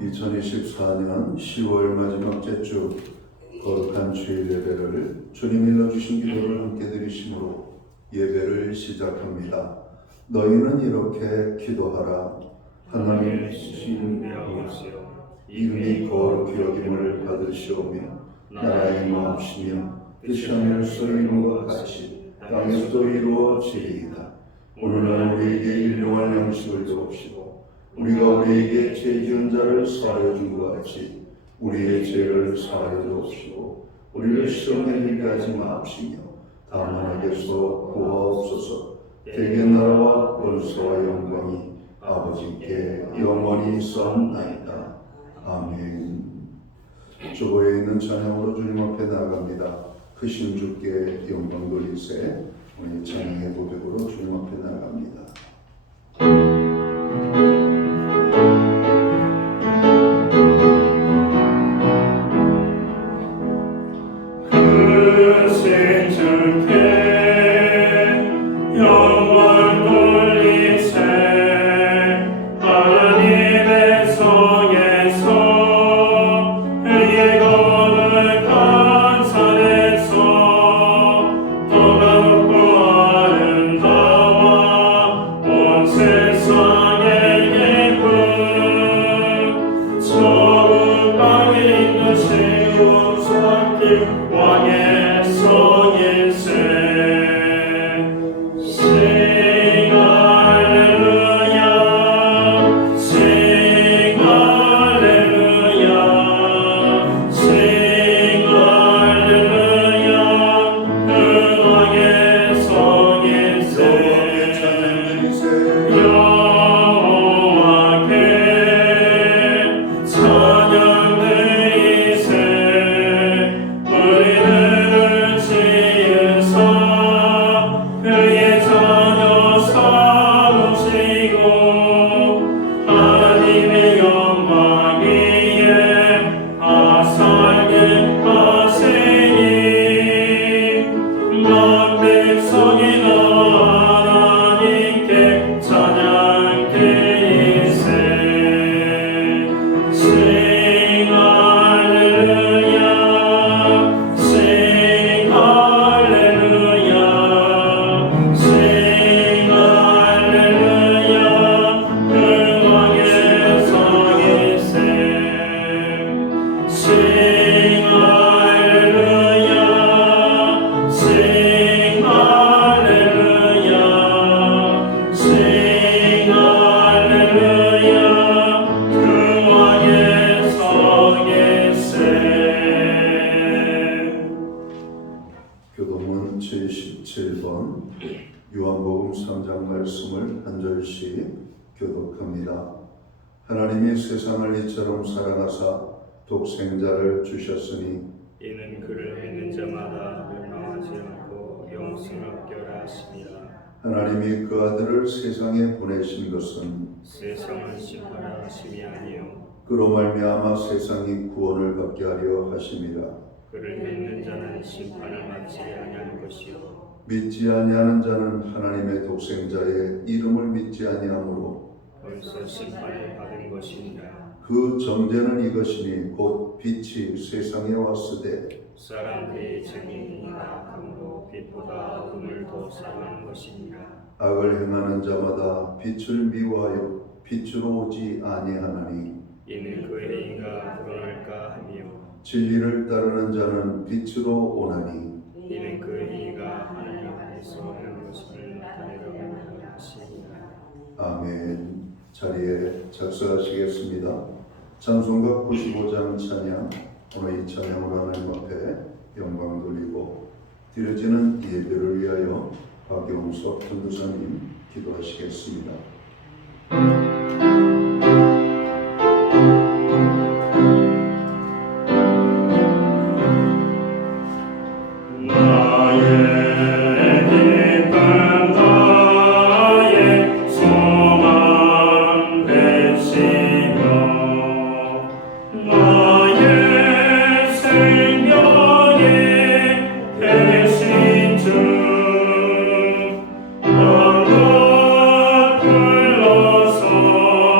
2024년 10월 마지막째 주 거룩한 주일 예배를 주님이 일러주신 기도를 함께 드리심으로 예배를 시작합니다. 너희는 이렇게 기도하라. 하나님 신비하옵시오. 이름이 거룩히 여김을 받으시오며 나라의 임하옵시며 뜻이 하늘에서 이룬 것 같이 땅에서도 이루어지리이다. 오늘날 우리에게 일용할 양식을 주옵시고 우리가 우리에게 죄 지은 자를 사하여 준 것 같이 우리의 죄를 사하여 주옵시고 우리를 시험에 들게 하지 마옵시며 다만 악에서 구하옵소서. 대개 나라와 권세와 영광이 아버지께 영원히 있사옵나이다. 아멘. 주보에 있는 찬양으로 주님 앞에 나아갑니다. 크신 주께 영광 돌리세. 우리 찬양의 고백으로 주님 앞에 나아갑니다. 교동문 77번 요한복음 3장 말씀을 한 절씩 교독합니다. 하나님이 세상을 이처럼 사랑하사 독생자를 주셨으니 이는 그를 믿는 자마다 멸망하지 않고 영생을 얻게 하심이라. 하나님이 그 아들을 세상에 보내신 것은 세상을 심판하려 하심이 아니요 그로 말미암아 세상이 구원을 받게 하려 하심이라. 그를 믿는 자는 심판을 받지 아니하는 것이요 믿지 아니하는 자는 하나님의 독생자의 이름을 믿지 아니하므로 벌써 심판을 받은 것이니라. 그 정죄는 이것이니 곧 빛이 세상에 왔으되 사람들이 증인이 악함으로 빛보다 어둠을 더 사랑하는 것이니라. 악을 행하는 자마다 빛을 미워하여 빛으로 오지 아니하나니 이는 그의 의가 드러날까 하며 진리를 따르는 자는 빛으로 오나니 이는 그의 의가 하나님 앞에서 오는 것을 나타내려고 하시니라. 아멘. 자리에 작사하시겠습니다. 찬송가 95장 찬양. 오늘 이 찬양으로 하나님 앞에 영광 돌리고 드려지는 예배를 위하여 박용석 전도사님 기도하시겠습니다. 불러서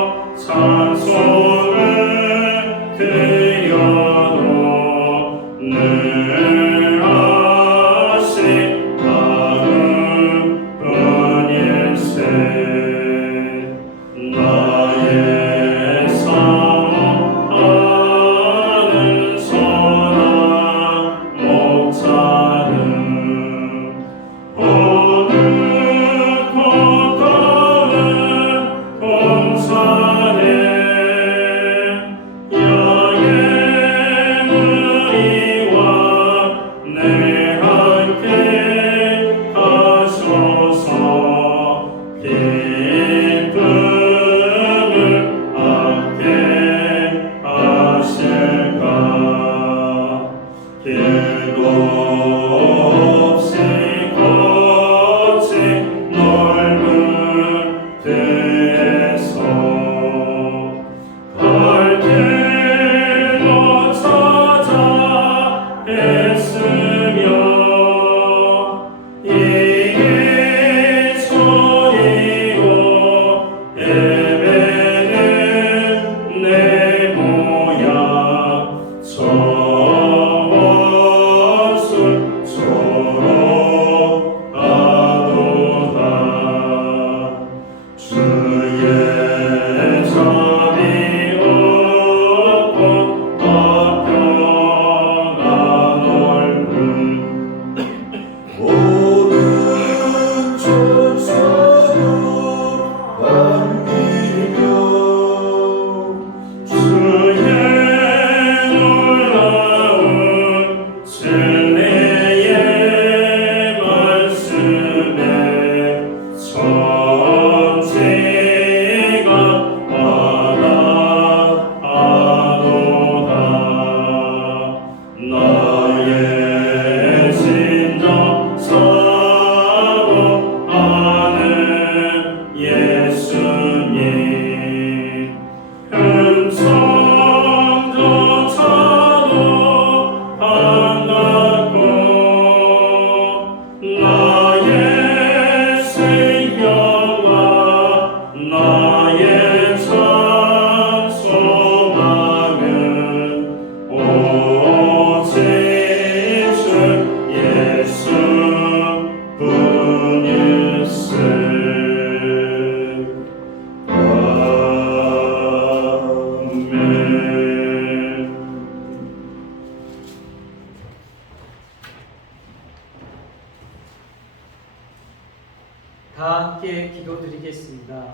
기도드리겠습니다.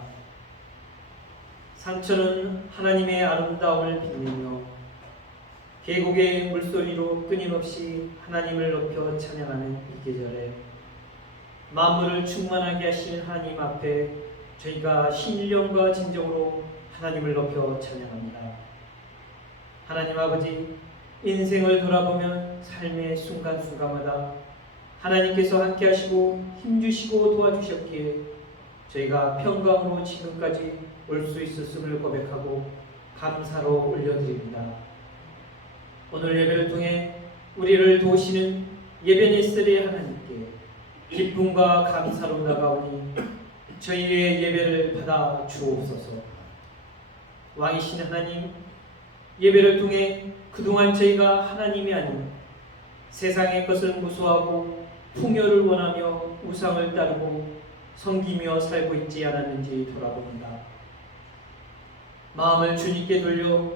산천은 하나님의 아름다움을 빛내며 계곡의 물소리로 끊임없이 하나님을 높여 찬양하는 이 계절에 만물을 충만하게 하신 하나님 앞에 저희가 신령과 진정으로 하나님을 높여 찬양합니다. 하나님 아버지, 인생을 돌아보면 삶의 순간순간마다 하나님께서 함께 하시고 힘주시고 도와주셨기에 저희가 평강으로 지금까지 올 수 있었음을 고백하고 감사로 올려드립니다. 오늘 예배를 통해 우리를 도우시는 예배니스의 하나님께 기쁨과 감사로 나가오니 저희의 예배를 받아 주옵소서. 왕이신 하나님, 예배를 통해 그동안 저희가 하나님이 아닌 세상의 것을 무소하고 풍요를 원하며 우상을 따르고 섬기며 살고 있지 않았는지 돌아봅니다. 마음을 주님께 돌려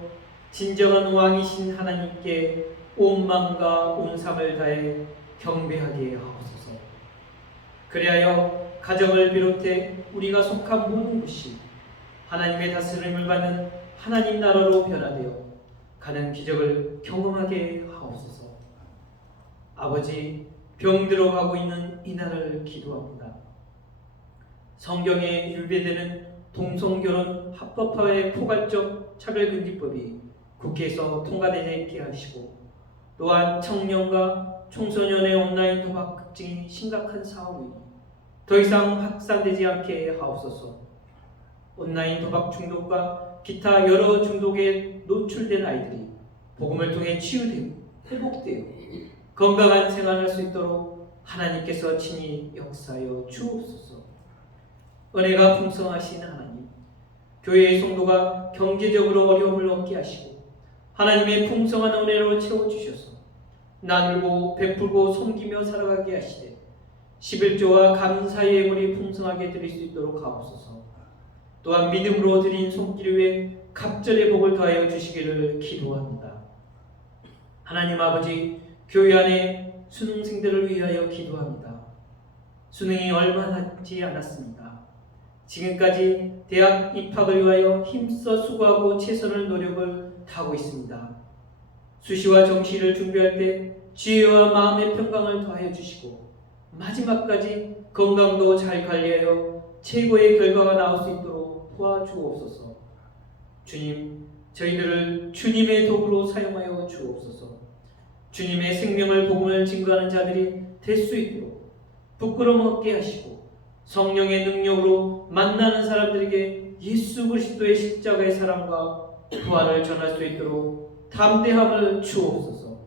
진정한 왕이신 하나님께 온 마음과 온 삶을 다해 경배하게 하옵소서. 그리하여 가정을 비롯해 우리가 속한 모든 곳이 하나님의 다스림을 받는 하나님 나라로 변화되어 가는 기적을 경험하게 하옵소서. 아버지, 병들어 가고 있는 이 나라를 기도합니다. 성경에 율배되는 동성결혼 합법화의 포괄적 차별금지법이 국회에서 통과되지 않게 하시고, 또한 청년과 청소년의 온라인 도박 급증이 심각한 사업이니 더 이상 확산되지 않게 하옵소서. 온라인 도박 중독과 기타 여러 중독에 노출된 아이들이 복음을 통해 치유되고 회복되어 건강한 생활을 할 수 있도록 하나님께서 친히 역사하여 주옵소서. 은혜가 풍성하신 하나님, 교회의 성도가 경제적으로 어려움을 얻게 하시고 하나님의 풍성한 은혜로 채워주셔서 나누고 베풀고 섬기며 살아가게 하시되 11조와 감사의 예물이 풍성하게 드릴 수 있도록 하옵소서. 또한 믿음으로 드린 손길 위에 갑절의 복을 더하여 주시기를 기도합니다. 하나님 아버지, 교회 안에 수능생들을 위하여 기도합니다. 수능이 얼마 남지 않았습니다. 지금까지 대학 입학을 위하여 힘써 수고하고 최선을 노력을 다하고 있습니다. 수시와 정시를 준비할 때 지혜와 마음의 평강을 더하여 주시고 마지막까지 건강도 잘 관리하여 최고의 결과가 나올 수 있도록 도와주옵소서. 주님, 저희들을 주님의 도구로 사용하여 주옵소서. 주님의 생명을 복음을 증거하는 자들이 될 수 있도록 부끄러움 없게 하시고 성령의 능력으로 만나는 사람들에게 예수 그리스도의 십자가의 사랑과 부활을 전할 수 있도록 담대함을 주옵소서.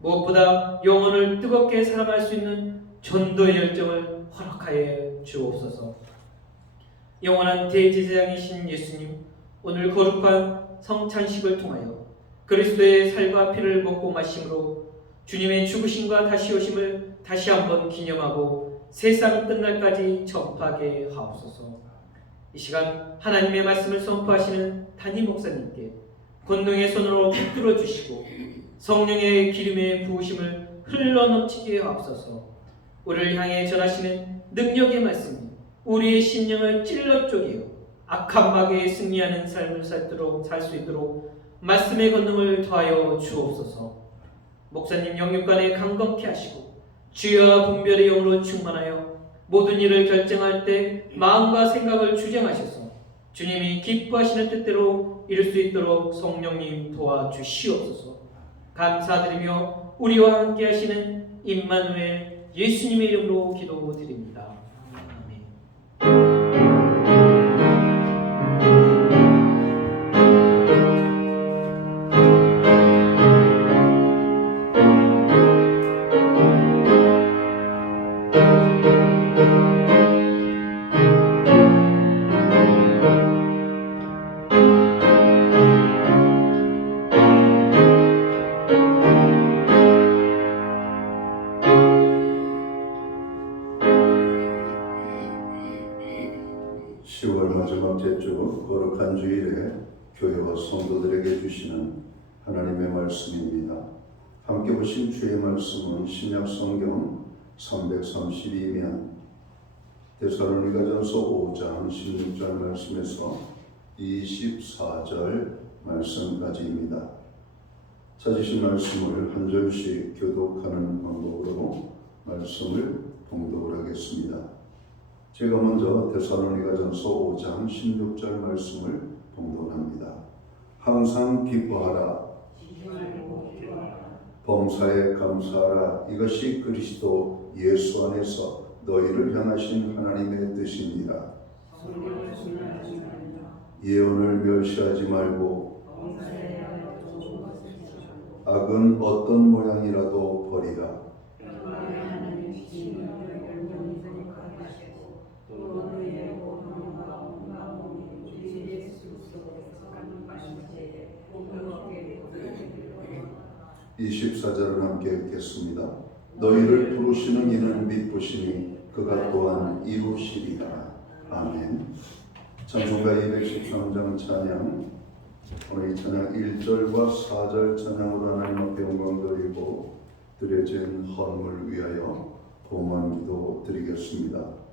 무엇보다 영혼을 뜨겁게 사랑할 수 있는 전도의 열정을 허락하여 주옵소서. 영원한 대제사장이신 예수님, 오늘 거룩한 성찬식을 통하여 그리스도의 살과 피를 먹고 마심으로 주님의 죽으심과 다시 오심을 다시 한번 기념하고 세상 끝날까지 전파하게 하옵소서. 이 시간 하나님의 말씀을 선포하시는 담임 목사님께 권능의 손으로 붙들어 주시고 성령의 기름의 부으심을 흘러넘치게 하옵소서. 우리를 향해 전하시는 능력의 말씀이 우리의 심령을 찔러 쪼개어 악한 마귀에 승리하는 삶을 살 수 있도록 말씀의 권능을 더하여 주옵소서. 목사님 영육간에 강건케 하시고 주여와 분별의 영으로 충만하여 모든 일을 결정할 때 마음과 생각을 주장하셔서 주님이 기뻐하시는 뜻대로 이룰 수 있도록 성령님 도와주시옵소서. 감사드리며 우리와 함께 하시는 임마누엘 예수님의 이름으로 기도드립니다. 아멘. 거룩한 주일에 교회와 성도들에게 주시는 하나님의 말씀입니다. 함께 보신 주의 말씀은 신약 성경 332면 데살로니가전서 5장 16절 말씀에서 24절 말씀까지입니다. 찾으신 말씀을 한 절씩 교독하는 방법으로 말씀을 봉독을 하겠습니다. 제가 먼저 데살로니가전서 5장 16절 말씀을 봉독합니다. 항상 기뻐하라. 범사에 감사하라. 이것이 그리스도 예수 안에서 너희를 향하신 하나님의 뜻입니다. 예언을 멸시하지 말고 악은 어떤 모양이라도 버리라. 이 14절을 함께 읽겠습니다. 너희를 부르시는 이는 미쁘시니 그가 또한 이루시리라. 아멘. 찬송가 213장 찬양, 오늘 이 찬양 1절과 4절 찬양으로 하나님 앞에 영광 드리고 드려진 헌물 위하여 봉헌 기도 드리겠습니다.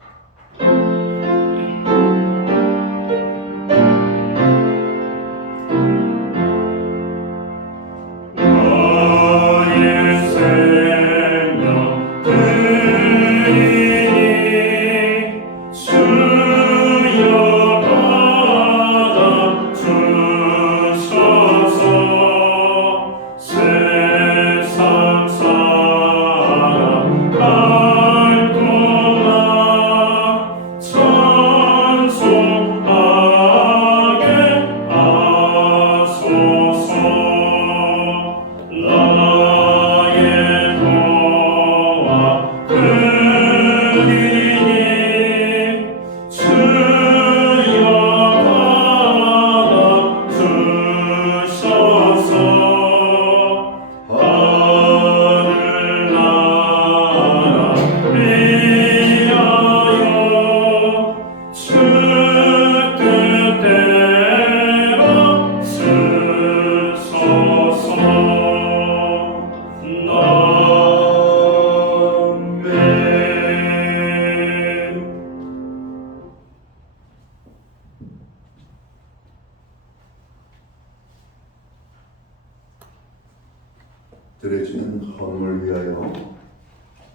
드려지는 헌물 위하여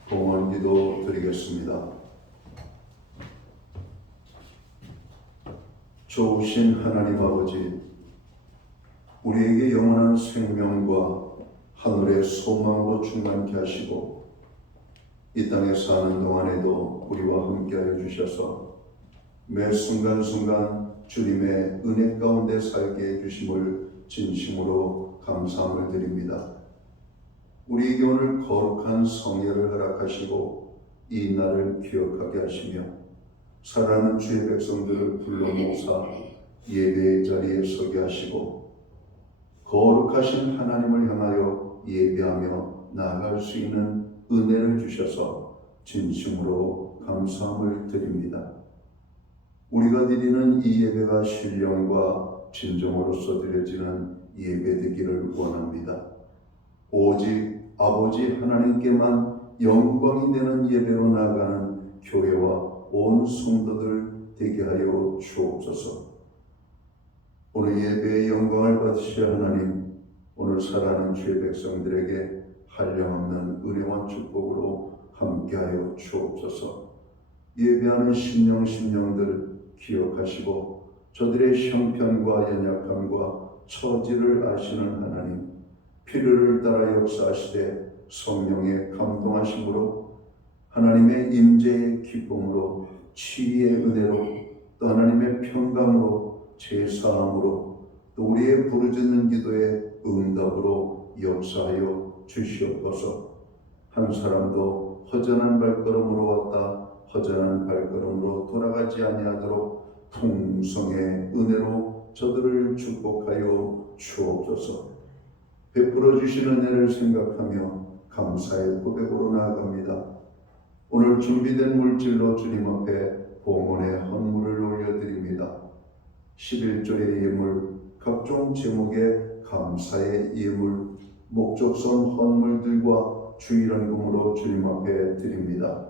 봉헌 기도 드리겠습니다. 좋으신 하나님 아버지, 우리에게 영원한 생명과 하늘의 소망으로 충만케 하시고 이 땅에 사는 동안에도 우리와 함께하여 주셔서 매 순간순간 주님의 은혜 가운데 살게 해주심을 진심으로 감사함을 드립니다. 우리에게 오늘 거룩한 성례를 허락하시고 이 날을 기억하게 하시며 사랑하는 주의 백성들을 불러 모사 예배의 자리에 서게 하시고 거룩하신 하나님을 향하여 예배하며 나아갈 수 있는 은혜를 주셔서 진심으로 감사함을 드립니다. 우리가 드리는 이 예배가 신령과 진정으로서 드려지는 예배 되기를 원합니다. 오직 아버지 하나님께만 영광이 되는 예배로 나아가는 교회와 온 성도들 되게 하여 주옵소서. 오늘 예배의 영광을 받으실 하나님, 오늘 살아가는 주의 백성들에게 한량없는 은혜와 축복으로 함께하여 주옵소서. 예배하는 심령들 기억하시고 저들의 형편과 연약함과 처지를 아시는 하나님, 필요를 따라 역사하시되 성령의 감동하심으로 하나님의 임재의 기쁨으로 치유의 은혜로 또 하나님의 평강으로 제사함으로 또 우리의 부르짖는 기도의 응답으로 역사하여 주시옵소서. 한 사람도 허전한 발걸음으로 왔다 허전한 발걸음으로 돌아가지 아니하도록 풍성의 은혜로 저들을 축복하여 주옵소서. 베풀어 주신 은혜를 생각하며 감사의 고백으로 나아갑니다. 오늘 준비된 물질로 주님 앞에 봉헌의 헌물을 올려드립니다. 11조의 예물, 각종 제목의 감사의 예물, 목적성 헌물들과 주일헌금으로 주님 앞에 드립니다.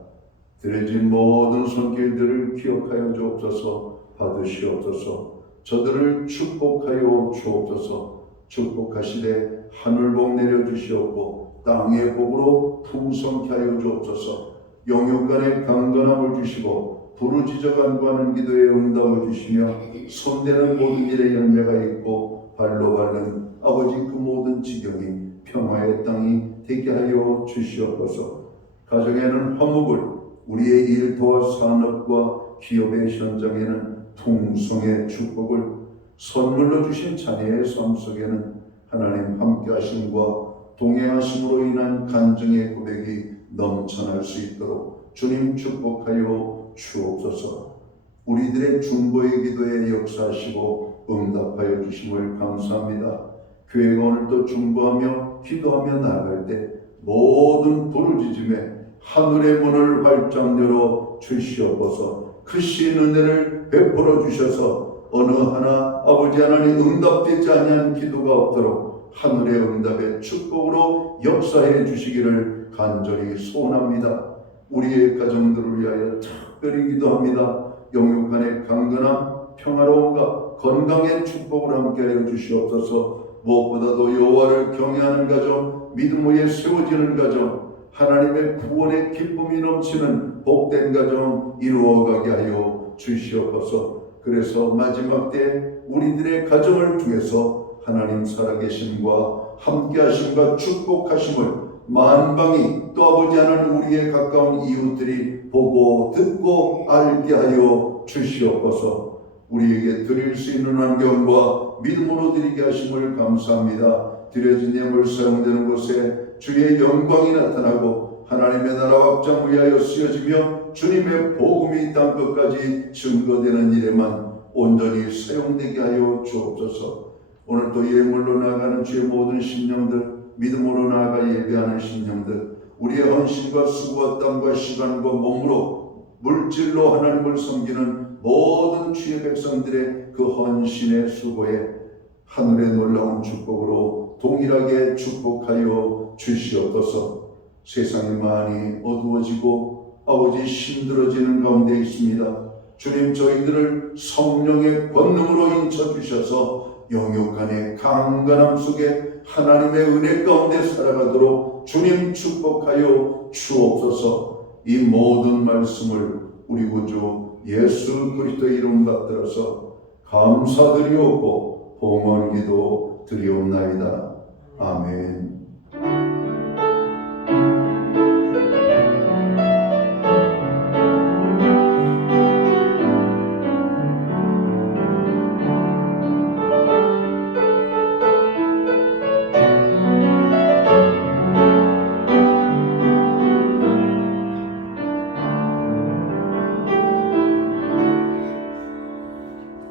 드려진 모든 손길들을 기억하여 주옵소서. 받으시옵소서. 저들을 축복하여 주옵소서. 축복하시되 하늘복 내려주시옵고 땅의 복으로 풍성케 하여 주옵소서. 영육간의 강건함을 주시고 부르짖어 간구하는 기도에 응답을 주시며 손대는 모든 일에 열매가 있고 발로 밟는 아버지 그 모든 지경이 평화의 땅이 되게 하여 주시옵소서. 가정에는 화목을, 우리의 일터와 산업과 기업의 현장에는 풍성의 축복을, 선물로 주신 자녀의 삶 속에는 하나님 함께 하심과 동행하심으로 인한 간증의 고백이 넘쳐날 수 있도록 주님 축복하여 주옵소서. 우리들의 중보의 기도에 역사하시고 응답하여 주심을 감사합니다. 교회가 오늘도 중보하며 기도하며 나아갈 때 모든 부르짖음에 하늘의 문을 활짝 열어 주시옵소서. 크신 은혜를 베풀어 주셔서 어느 하나 아버지 하나님 응답되지 아니한 기도가 없도록 하늘의 응답의 축복으로 역사해 주시기를 간절히 소원합니다. 우리의 가정들을 위하여 특별히 기도합니다. 영육간의 강건함, 평화로움과 건강의 축복을 함께하여 주시옵소서. 무엇보다도 여호와를 경외하는 가정, 믿음 위에 세워지는 가정, 하나님의 구원의 기쁨이 넘치는 복된 가정 이루어가게 하여 주시옵소서. 그래서 마지막 때 우리들의 가정을 통해서 하나님 살아계심과 함께하심과 축복하심을 만방이 또 아버지 하나님 우리의 가까운 이웃들이 보고 듣고 알게 하여 주시옵소서. 우리에게 드릴 수 있는 환경과 믿음으로 드리게 하심을 감사합니다. 드려진 예물 사용되는 곳에 주의 영광이 나타나고 하나님의 나라 확장 위하여 쓰여지며 주님의 복음이 땅 끝까지 증거되는 일에만 온전히 사용되게 하여 주옵소서. 오늘 또 예물로 나아가는 주의 모든 심령들, 믿음으로 나아가 예배하는 심령들, 우리의 헌신과 수고와 땀과 시간과 몸으로 물질로 하나님을 섬기는 모든 주의 백성들의 그 헌신의 수고에 하늘의 놀라운 축복으로 동일하게 축복하여 주시옵소서. 세상이 많이 어두워지고 아버지 힘들어지는 가운데 있습니다. 주님, 저희들을 성령의 권능으로 인쳐주셔서 영육간의 강건함 속에 하나님의 은혜 가운데 살아가도록 주님 축복하여 주옵소서. 이 모든 말씀을 우리 구주 예수 그리스도의 이름 받들어서 감사드리옵고 봉헌기도 드리옵나이다. 아멘.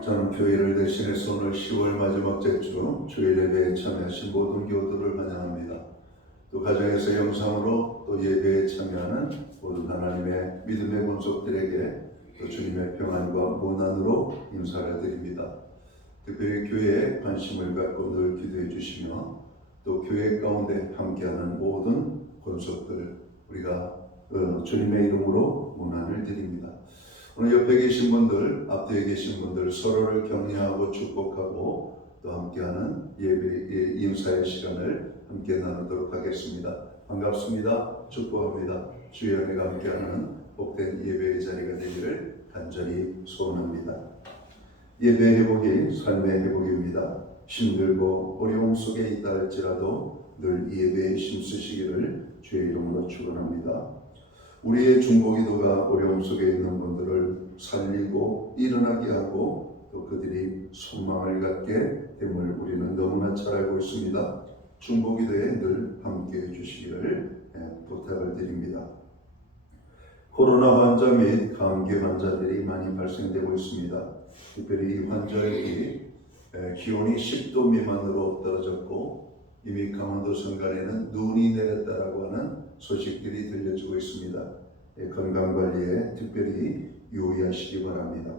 저는 교회를 대신해서 오늘 10월 마지막 주 주일 예배에 참여하신 모든 교우들을 환영합니다. 또 가정에서 영상으로 또 예배에 참여하는 모든 하나님의 믿음의 권속들에게 또 주님의 평안과 문안으로 인사를 드립니다. 특별히 교회에 관심을 갖고 늘 기도해 주시며 또 교회 가운데 함께하는 모든 권속들 우리가 주님의 이름으로 문안을 드립니다. 오늘 옆에 계신 분들, 앞뒤에 계신 분들 서로를 격려하고 축복하고 또 함께하는 예배 인사의 시간을 함께 나누도록 하겠습니다. 반갑습니다. 축복합니다. 주의 은혜가 함께하는 복된 예배의 자리가 되기를 간절히 소원합니다. 예배 회복이 삶의 회복입니다. 힘들고 어려움 속에 있다 할지라도 늘 예배에 힘쓰시기를 주의 이름으로 축원합니다. 우리의 중보기도가 어려움 속에 있는 분들을 살리고 일어나게 하고 또 그들이 소망을 갖게 됨을 우리는 너무나 잘 알고 있습니다. 중보기도에 늘 함께해 주시기를 부탁을 드립니다. 코로나 환자 및 감기 환자들이 많이 발생되고 있습니다. 특별히 이 환자들이 기온이 10도 미만으로 떨어졌고 이미 강원도 선간에는 눈이 내렸다라고 하는 소식들이 들려지고 있습니다. 건강관리에 특별히 유의하시기 바랍니다.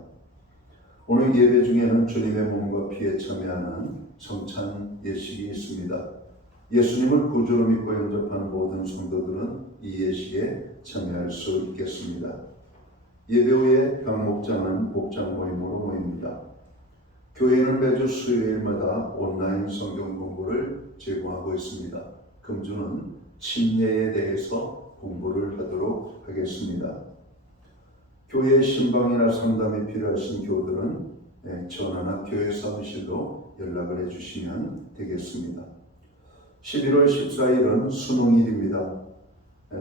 오늘 예배 중에는 주님의 몸과 피에 참여하는 성찬 예식이 있습니다. 예수님을 구주로 믿고 영접하는 모든 성도들은 이 예식에 참여할 수 있겠습니다. 예배 후에 각 목장은 목장 모임으로 모입니다. 교회는 매주 수요일마다 온라인 성경 공부를 제공하고 있습니다. 금주는 침례에 대해서 공부를 하도록 하겠습니다. 교회 신방이나 상담이 필요하신 교우들은 전화나 교회 사무실로 연락을 해주시면 되겠습니다. 11월 14일은 수능일입니다.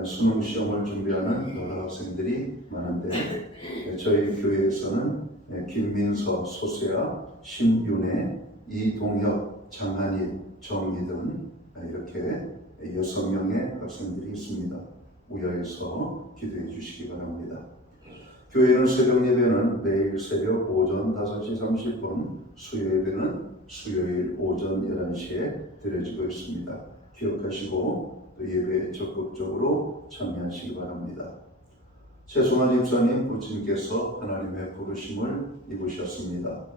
수능 시험을 준비하는 여러 학생들이 많은데 저희 교회에서는 김민서, 소세아, 신윤혜, 이동혁, 장한일, 정기등 이렇게 6명의 학생들이 있습니다. 우야에서 기도해 주시기 바랍니다. 교회는 새벽 예배는 매일 새벽 오전 5시 30분, 수요 예배는 수요일 오전 11시에 드려지고 있습니다. 기억하시고 또 예배에 적극적으로 참여하시기 바랍니다. 최송환 집사님 부친께서 하나님의 부르심을 입으셨습니다.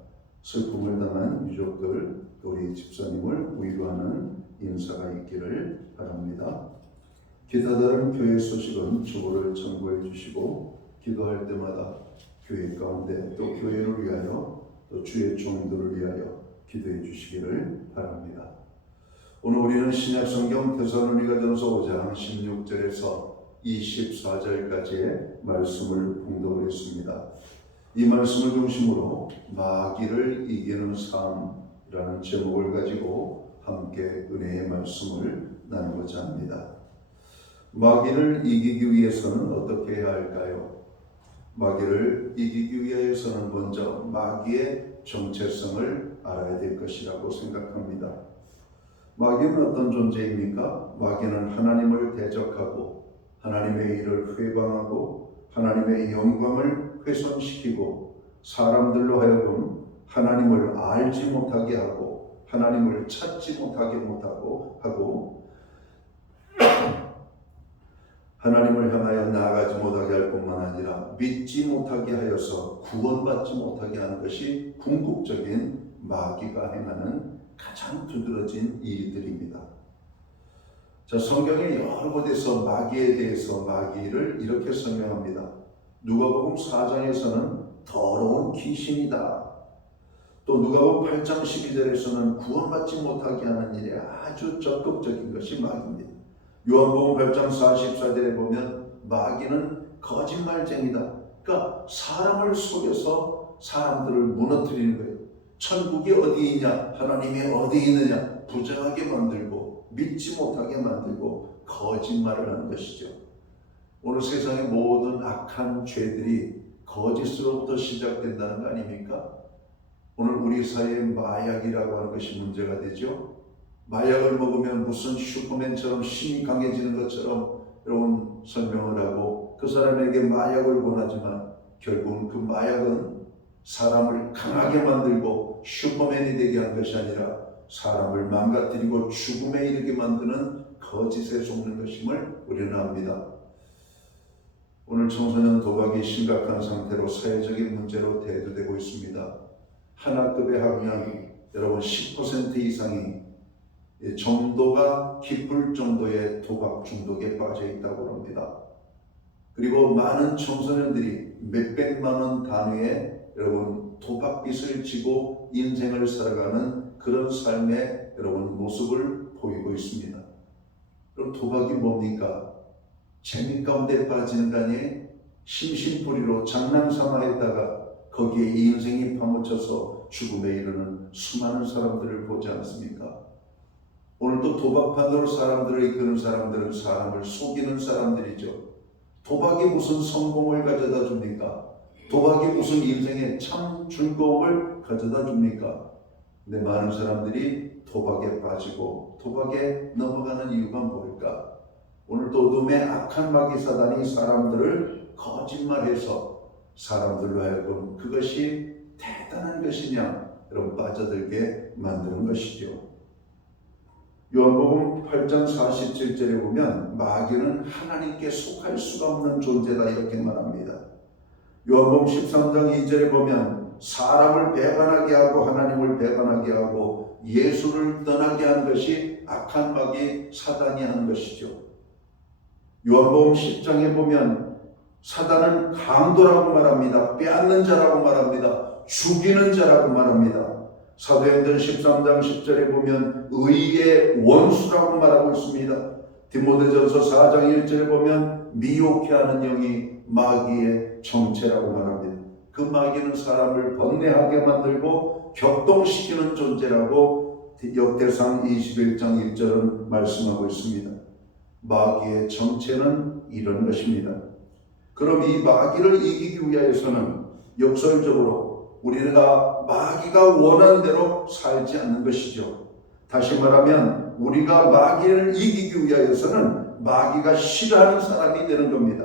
슬픔을 당한 유족들, 우리 집사님을 위로하는 인사가 있기를 바랍니다. 기타 다른 교회 소식은 주보를 참고해 주시고 기도할 때마다 교회 가운데 또 교회를 위하여 또 주의 종들을 위하여 기도해 주시기를 바랍니다. 오늘 우리는 신약성경 데살로니가전서 5장 16절에서 24절까지의 말씀을 봉독을 했습니다. 이 말씀을 중심으로 마귀를 이기는 삶이라는 제목을 가지고 함께 은혜의 말씀을 나누고자 합니다. 마귀를 이기기 위해서는 어떻게 해야 할까요? 마귀를 이기기 위해서는 먼저 마귀의 정체성을 알아야 될 것이라고 생각합니다. 마귀는 어떤 존재입니까? 마귀는 하나님을 대적하고 하나님의 일을 회방하고 하나님의 영광을 훼손시키고 사람들로 하여금 하나님을 알지 못하게 하고 하나님을 찾지 못하게 하고 하나님을 향하여 나아가지 못하게 할 뿐만 아니라 믿지 못하게 하여서 구원받지 못하게 하는 것이 궁극적인 마귀가 행하는 가장 두드러진 일들입니다. 자, 성경에 여러 곳에서 마귀에 대해서 마귀를 이렇게 설명합니다. 누가복음 4장에서는 더러운 귀신이다. 또 누가복음 8장 12절에서는 구원받지 못하게 하는 일에 아주 적극적인 것이 마귀입니다. 요한복음 8장 44절에 보면 마귀는 거짓말쟁이다. 그러니까 사람을 속여서 사람들을 무너뜨리는 거예요. 천국이 어디 있냐, 하나님이 어디 있느냐 부정하게 만들고 믿지 못하게 만들고 거짓말을 하는 것이죠. 오늘 세상의 모든 악한 죄들이 거짓으로부터 시작된다는 거 아닙니까? 오늘 우리 사회에 마약이라고 하는 것이 문제가 되죠. 마약을 먹으면 무슨 슈퍼맨처럼 힘이 강해지는 것처럼 여러분 설명을 하고 그 사람에게 마약을 권하지만 결국은 그 마약은 사람을 강하게 만들고 슈퍼맨이 되게 한 것이 아니라 사람을 망가뜨리고 죽음에 이르게 만드는 거짓에 속는 것임을 우리는 압니다. 오늘 청소년 도박이 심각한 상태로 사회적인 문제로 대두되고 있습니다. 한 학급에 하면 여러분 10% 이상이 정도가 깊을 정도의 도박 중독에 빠져 있다고 합니다. 그리고 많은 청소년들이 몇백만 원 단위의 여러분 도박빚을 지고 인생을 살아가는 그런 삶의 여러분 모습을 보이고 있습니다. 그럼 도박이 뭡니까? 재미 가운데 빠지는 거 아니에요? 심심풀이로 장난삼아 했다가 거기에 인생이 파묻혀서 죽음에 이르는 수많은 사람들을 보지 않습니까? 오늘도 도박판으로 사람들을 이끄는 사람들은 사람을 속이는 사람들이죠. 도박이 무슨 성공을 가져다 줍니까? 도박이 무슨 인생의 참 즐거움을 가져다 줍니까? 근데 많은 사람들이 도박에 빠지고 도박에 넘어가는 이유가 뭘까? 오늘 또 어둠의 악한 마귀 사단이 사람들을 거짓말해서 사람들로 하여금 그것이 대단한 것이냐 여러분 빠져들게 만드는 것이죠. 요한복음 8장 47절에 보면 마귀는 하나님께 속할 수가 없는 존재다 이렇게 말합니다. 요한복음 13장 2절에 보면 사람을 배반하게 하고 하나님을 배반하게 하고 예수를 떠나게 한 것이 악한 마귀 사단이 하는 것이죠. 요한복음 10장에 보면 사단은 강도라고 말합니다. 빼앗는 자라고 말합니다. 죽이는 자라고 말합니다. 사도행전 13장 10절에 보면 의의 원수라고 말하고 있습니다. 디모데전서 4장 1절에 보면 미혹해 하는 영이 마귀의 정체라고 말합니다. 그 마귀는 사람을 번뇌하게 만들고 격동시키는 존재라고 역대상 21장 1절은 말씀하고 있습니다. 마귀의 정체는 이런 것입니다. 그럼 이 마귀를 이기기 위하여서는 역설적으로 우리가 마귀가 원하는 대로 살지 않는 것이죠. 다시 말하면 우리가 마귀를 이기기 위하여서는 마귀가 싫어하는 사람이 되는 겁니다.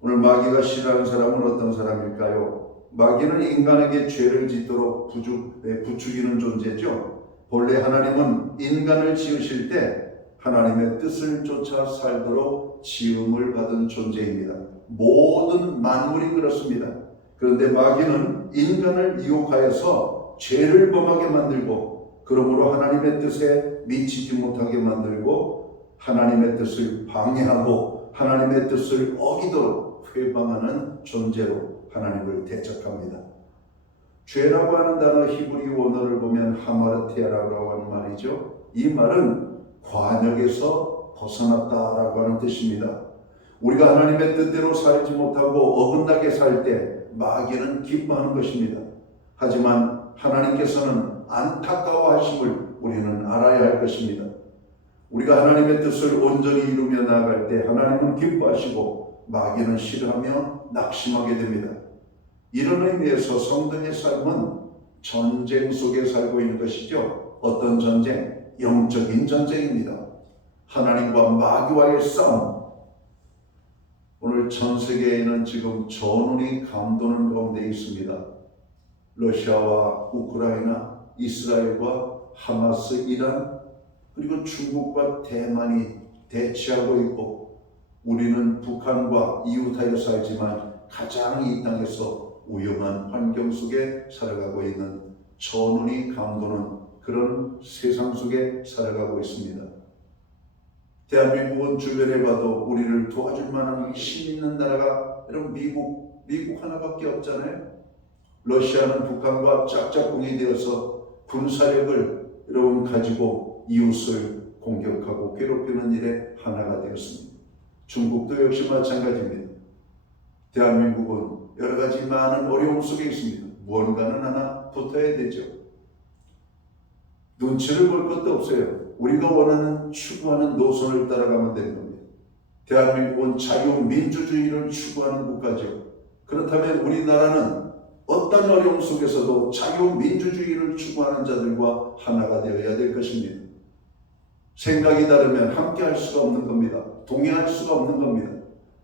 오늘 마귀가 싫어하는 사람은 어떤 사람일까요? 마귀는 인간에게 죄를 짓도록 부추기는 존재죠. 본래 하나님은 인간을 지으실 때 하나님의 뜻을 쫓아 살도록 지음을 받은 존재입니다. 모든 만물이 그렇습니다. 그런데 마귀는 인간을 유혹하여서 죄를 범하게 만들고 그러므로 하나님의 뜻에 미치지 못하게 만들고 하나님의 뜻을 방해하고 하나님의 뜻을 어기도록 회방하는 존재로 하나님을 대적합니다. 죄라고 하는 단어 히브리 원어를 보면 하마르티아라고 하는 말이죠. 이 말은 관역에서 벗어났다라고 하는 뜻입니다. 우리가 하나님의 뜻대로 살지 못하고 어긋나게 살 때 마귀는 기뻐하는 것입니다. 하지만 하나님께서는 안타까워하심을 우리는 알아야 할 것입니다. 우리가 하나님의 뜻을 온전히 이루며 나아갈 때 하나님은 기뻐하시고 마귀는 싫어하며 낙심하게 됩니다. 이런 의미에서 성도의 삶은 전쟁 속에 살고 있는 것이죠. 어떤 전쟁? 영적인 전쟁입니다. 하나님과 마귀와의 싸움. 오늘 전 세계에는 지금 전운이 감도는 가운데 있습니다. 러시아와 우크라이나, 이스라엘과 하마스, 이란, 그리고 중국과 대만이 대치하고 있고 우리는 북한과 이웃하여 살지만 가장 이 땅에서 위험한 환경 속에 살아가고 있는 전운이 감도는 그런 세상 속에 살아가고 있습니다. 대한민국은 주변에 봐도 우리를 도와줄 만한 힘 있는 나라가 여러분 미국 하나밖에 없잖아요. 러시아는 북한과 짝짝꿍이 되어서 군사력을 여러분 가지고 이웃을 공격하고 괴롭히는 일에 하나가 되었습니다. 중국도 역시 마찬가지입니다. 대한민국은 여러 가지 많은 어려움 속에 있습니다. 무언가는 하나 붙어야 되죠. 눈치를 볼 것도 없어요. 우리가 원하는 추구하는 노선을 따라가면 되는 겁니다. 대한민국은 자유민주주의를 추구하는 국가죠. 그렇다면 우리나라는 어떤 어려움 속에서도 자유민주주의를 추구하는 자들과 하나가 되어야 될 것입니다. 생각이 다르면 함께 할 수가 없는 겁니다. 동의할 수가 없는 겁니다.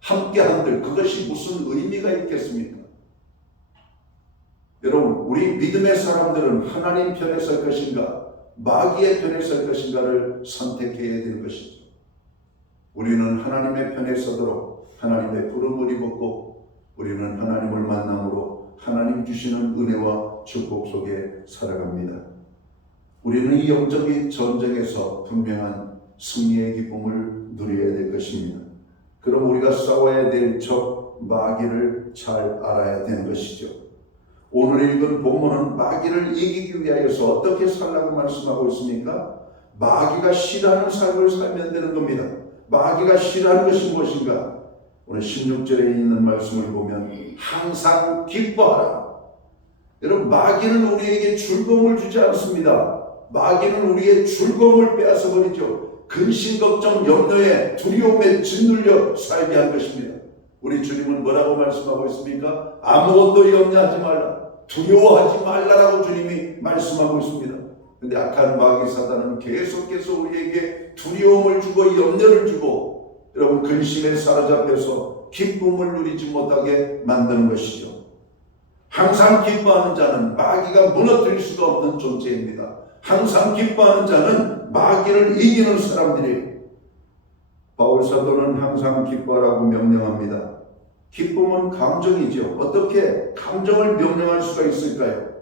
함께 한들 그것이 무슨 의미가 있겠습니까? 여러분, 우리 믿음의 사람들은 하나님 편에 설 것인가 마귀의 편에 설 것인가를 선택해야 되는 것이죠. 우리는 하나님의 편에 서도록 하나님의 부름을 입었고 우리는 하나님을 만남으로 하나님 주시는 은혜와 축복 속에 살아갑니다. 우리는 이 영적인 전쟁에서 분명한 승리의 기쁨을 누려야 될 것입니다. 그럼 우리가 싸워야 될 적 마귀를 잘 알아야 되는 것이죠. 오늘 읽은 본문은 마귀를 이기기 위하여서 어떻게 살라고 말씀하고 있습니까? 마귀가 싫어하는 삶을 살면 되는 겁니다. 마귀가 싫어하는 것이 무엇인가? 오늘 16절에 있는 말씀을 보면 항상 기뻐하라. 여러분, 마귀는 우리에게 즐거움을 주지 않습니다. 마귀는 우리의 즐거움을 빼앗아 버리죠. 근심, 걱정, 염려에 두려움에 짓눌려 살게 한 것입니다. 우리 주님은 뭐라고 말씀하고 있습니까? 아무것도 염려하지 말라. 두려워하지 말라라고 주님이 말씀하고 있습니다. 그런데 악한 마귀 사단은 계속해서 우리에게 두려움을 주고 염려를 주고 여러분 근심에 사로잡혀서 기쁨을 누리지 못하게 만드는 것이죠. 항상 기뻐하는 자는 마귀가 무너뜨릴 수가 없는 존재입니다. 항상 기뻐하는 자는 마귀를 이기는 사람들이에요. 바울 사도는 항상 기뻐하라고 명령합니다. 기쁨은 감정이죠. 어떻게 감정을 명령할 수가 있을까요?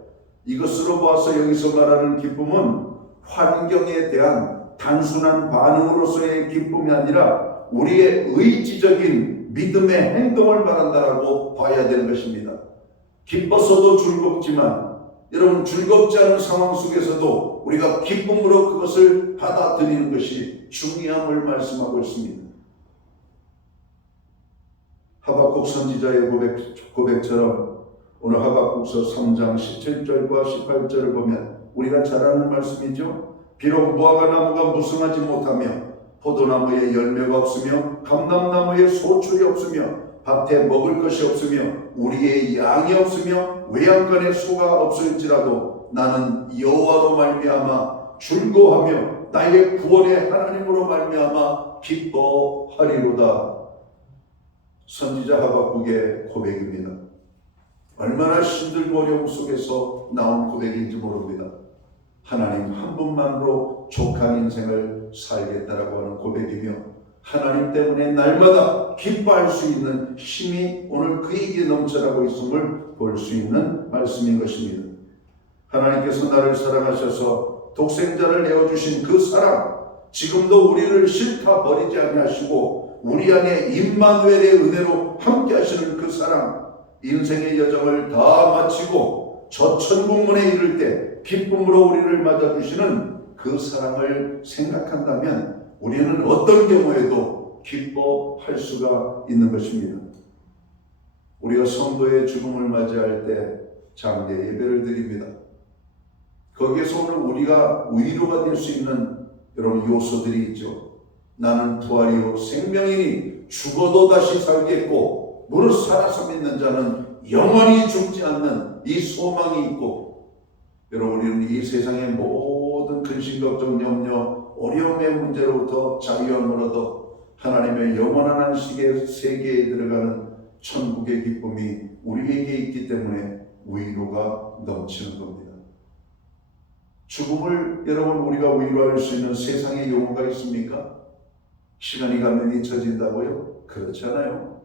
이것으로 봐서 여기서 말하는 기쁨은 환경에 대한 단순한 반응으로서의 기쁨이 아니라 우리의 의지적인 믿음의 행동을 말한다라고 봐야 되는 것입니다. 기뻐서도 즐겁지만 여러분 즐겁지 않은 상황 속에서도 우리가 기쁨으로 그것을 받아들이는 것이 중요함을 말씀하고 있습니다. 하박국 선지자의 고백처럼 오늘 하박국서 3장 17절과 18절을 보면 우리가 잘 아는 말씀이죠. 비록 무화과 나무가 무성하지 못하며 포도나무에 열매가 없으며 감람나무에 소출이 없으며 밭에 먹을 것이 없으며 우리의 양이 없으며 외양간에 소가 없을지라도 나는 여호와로 말미암아 즐거워하며 나의 구원의 하나님으로 말미암아 기뻐하리로다. 선지자 하박국의 고백입니다. 얼마나 힘들고 어려움 속에서 나온 고백인지 모릅니다. 하나님 한 분만으로 족한 인생을 살겠다라고 하는 고백이며 하나님 때문에 날마다 기뻐할 수 있는 힘이 오늘 그에게 넘쳐나고 있음을 볼 수 있는 말씀인 것입니다. 하나님께서 나를 사랑하셔서 독생자를 내어주신 그 사랑, 지금도 우리를 싫다 버리지 아니하시고 우리 안에 임마누엘의 은혜로 함께 하시는 그 사랑, 인생의 여정을 다 마치고 저 천국문에 이를 때 기쁨으로 우리를 맞아주시는 그 사랑을 생각한다면 우리는 어떤 경우에도 기뻐할 수가 있는 것입니다. 우리가 성도의 죽음을 맞이할 때 장례 예배를 드립니다. 거기에서 오늘 우리가 위로가 될 수 있는 여러분 요소들이 있죠. 나는 부활이요 생명이니 죽어도 다시 살겠고 무릇 살아서 믿는 자는 영원히 죽지 않는 이 소망이 있고, 여러분 우리는 이 세상의 모든 근심 걱정 염려 어려움의 문제로부터 자유함을 얻어 하나님의 영원한 안식의 세계에 들어가는 천국의 기쁨이 우리에게 있기 때문에 위로가 넘치는 겁니다. 죽음을 여러분 우리가 위로할 수 있는 세상의 용어가 있습니까? 시간이 가면 잊혀진다고요? 그렇지 않아요.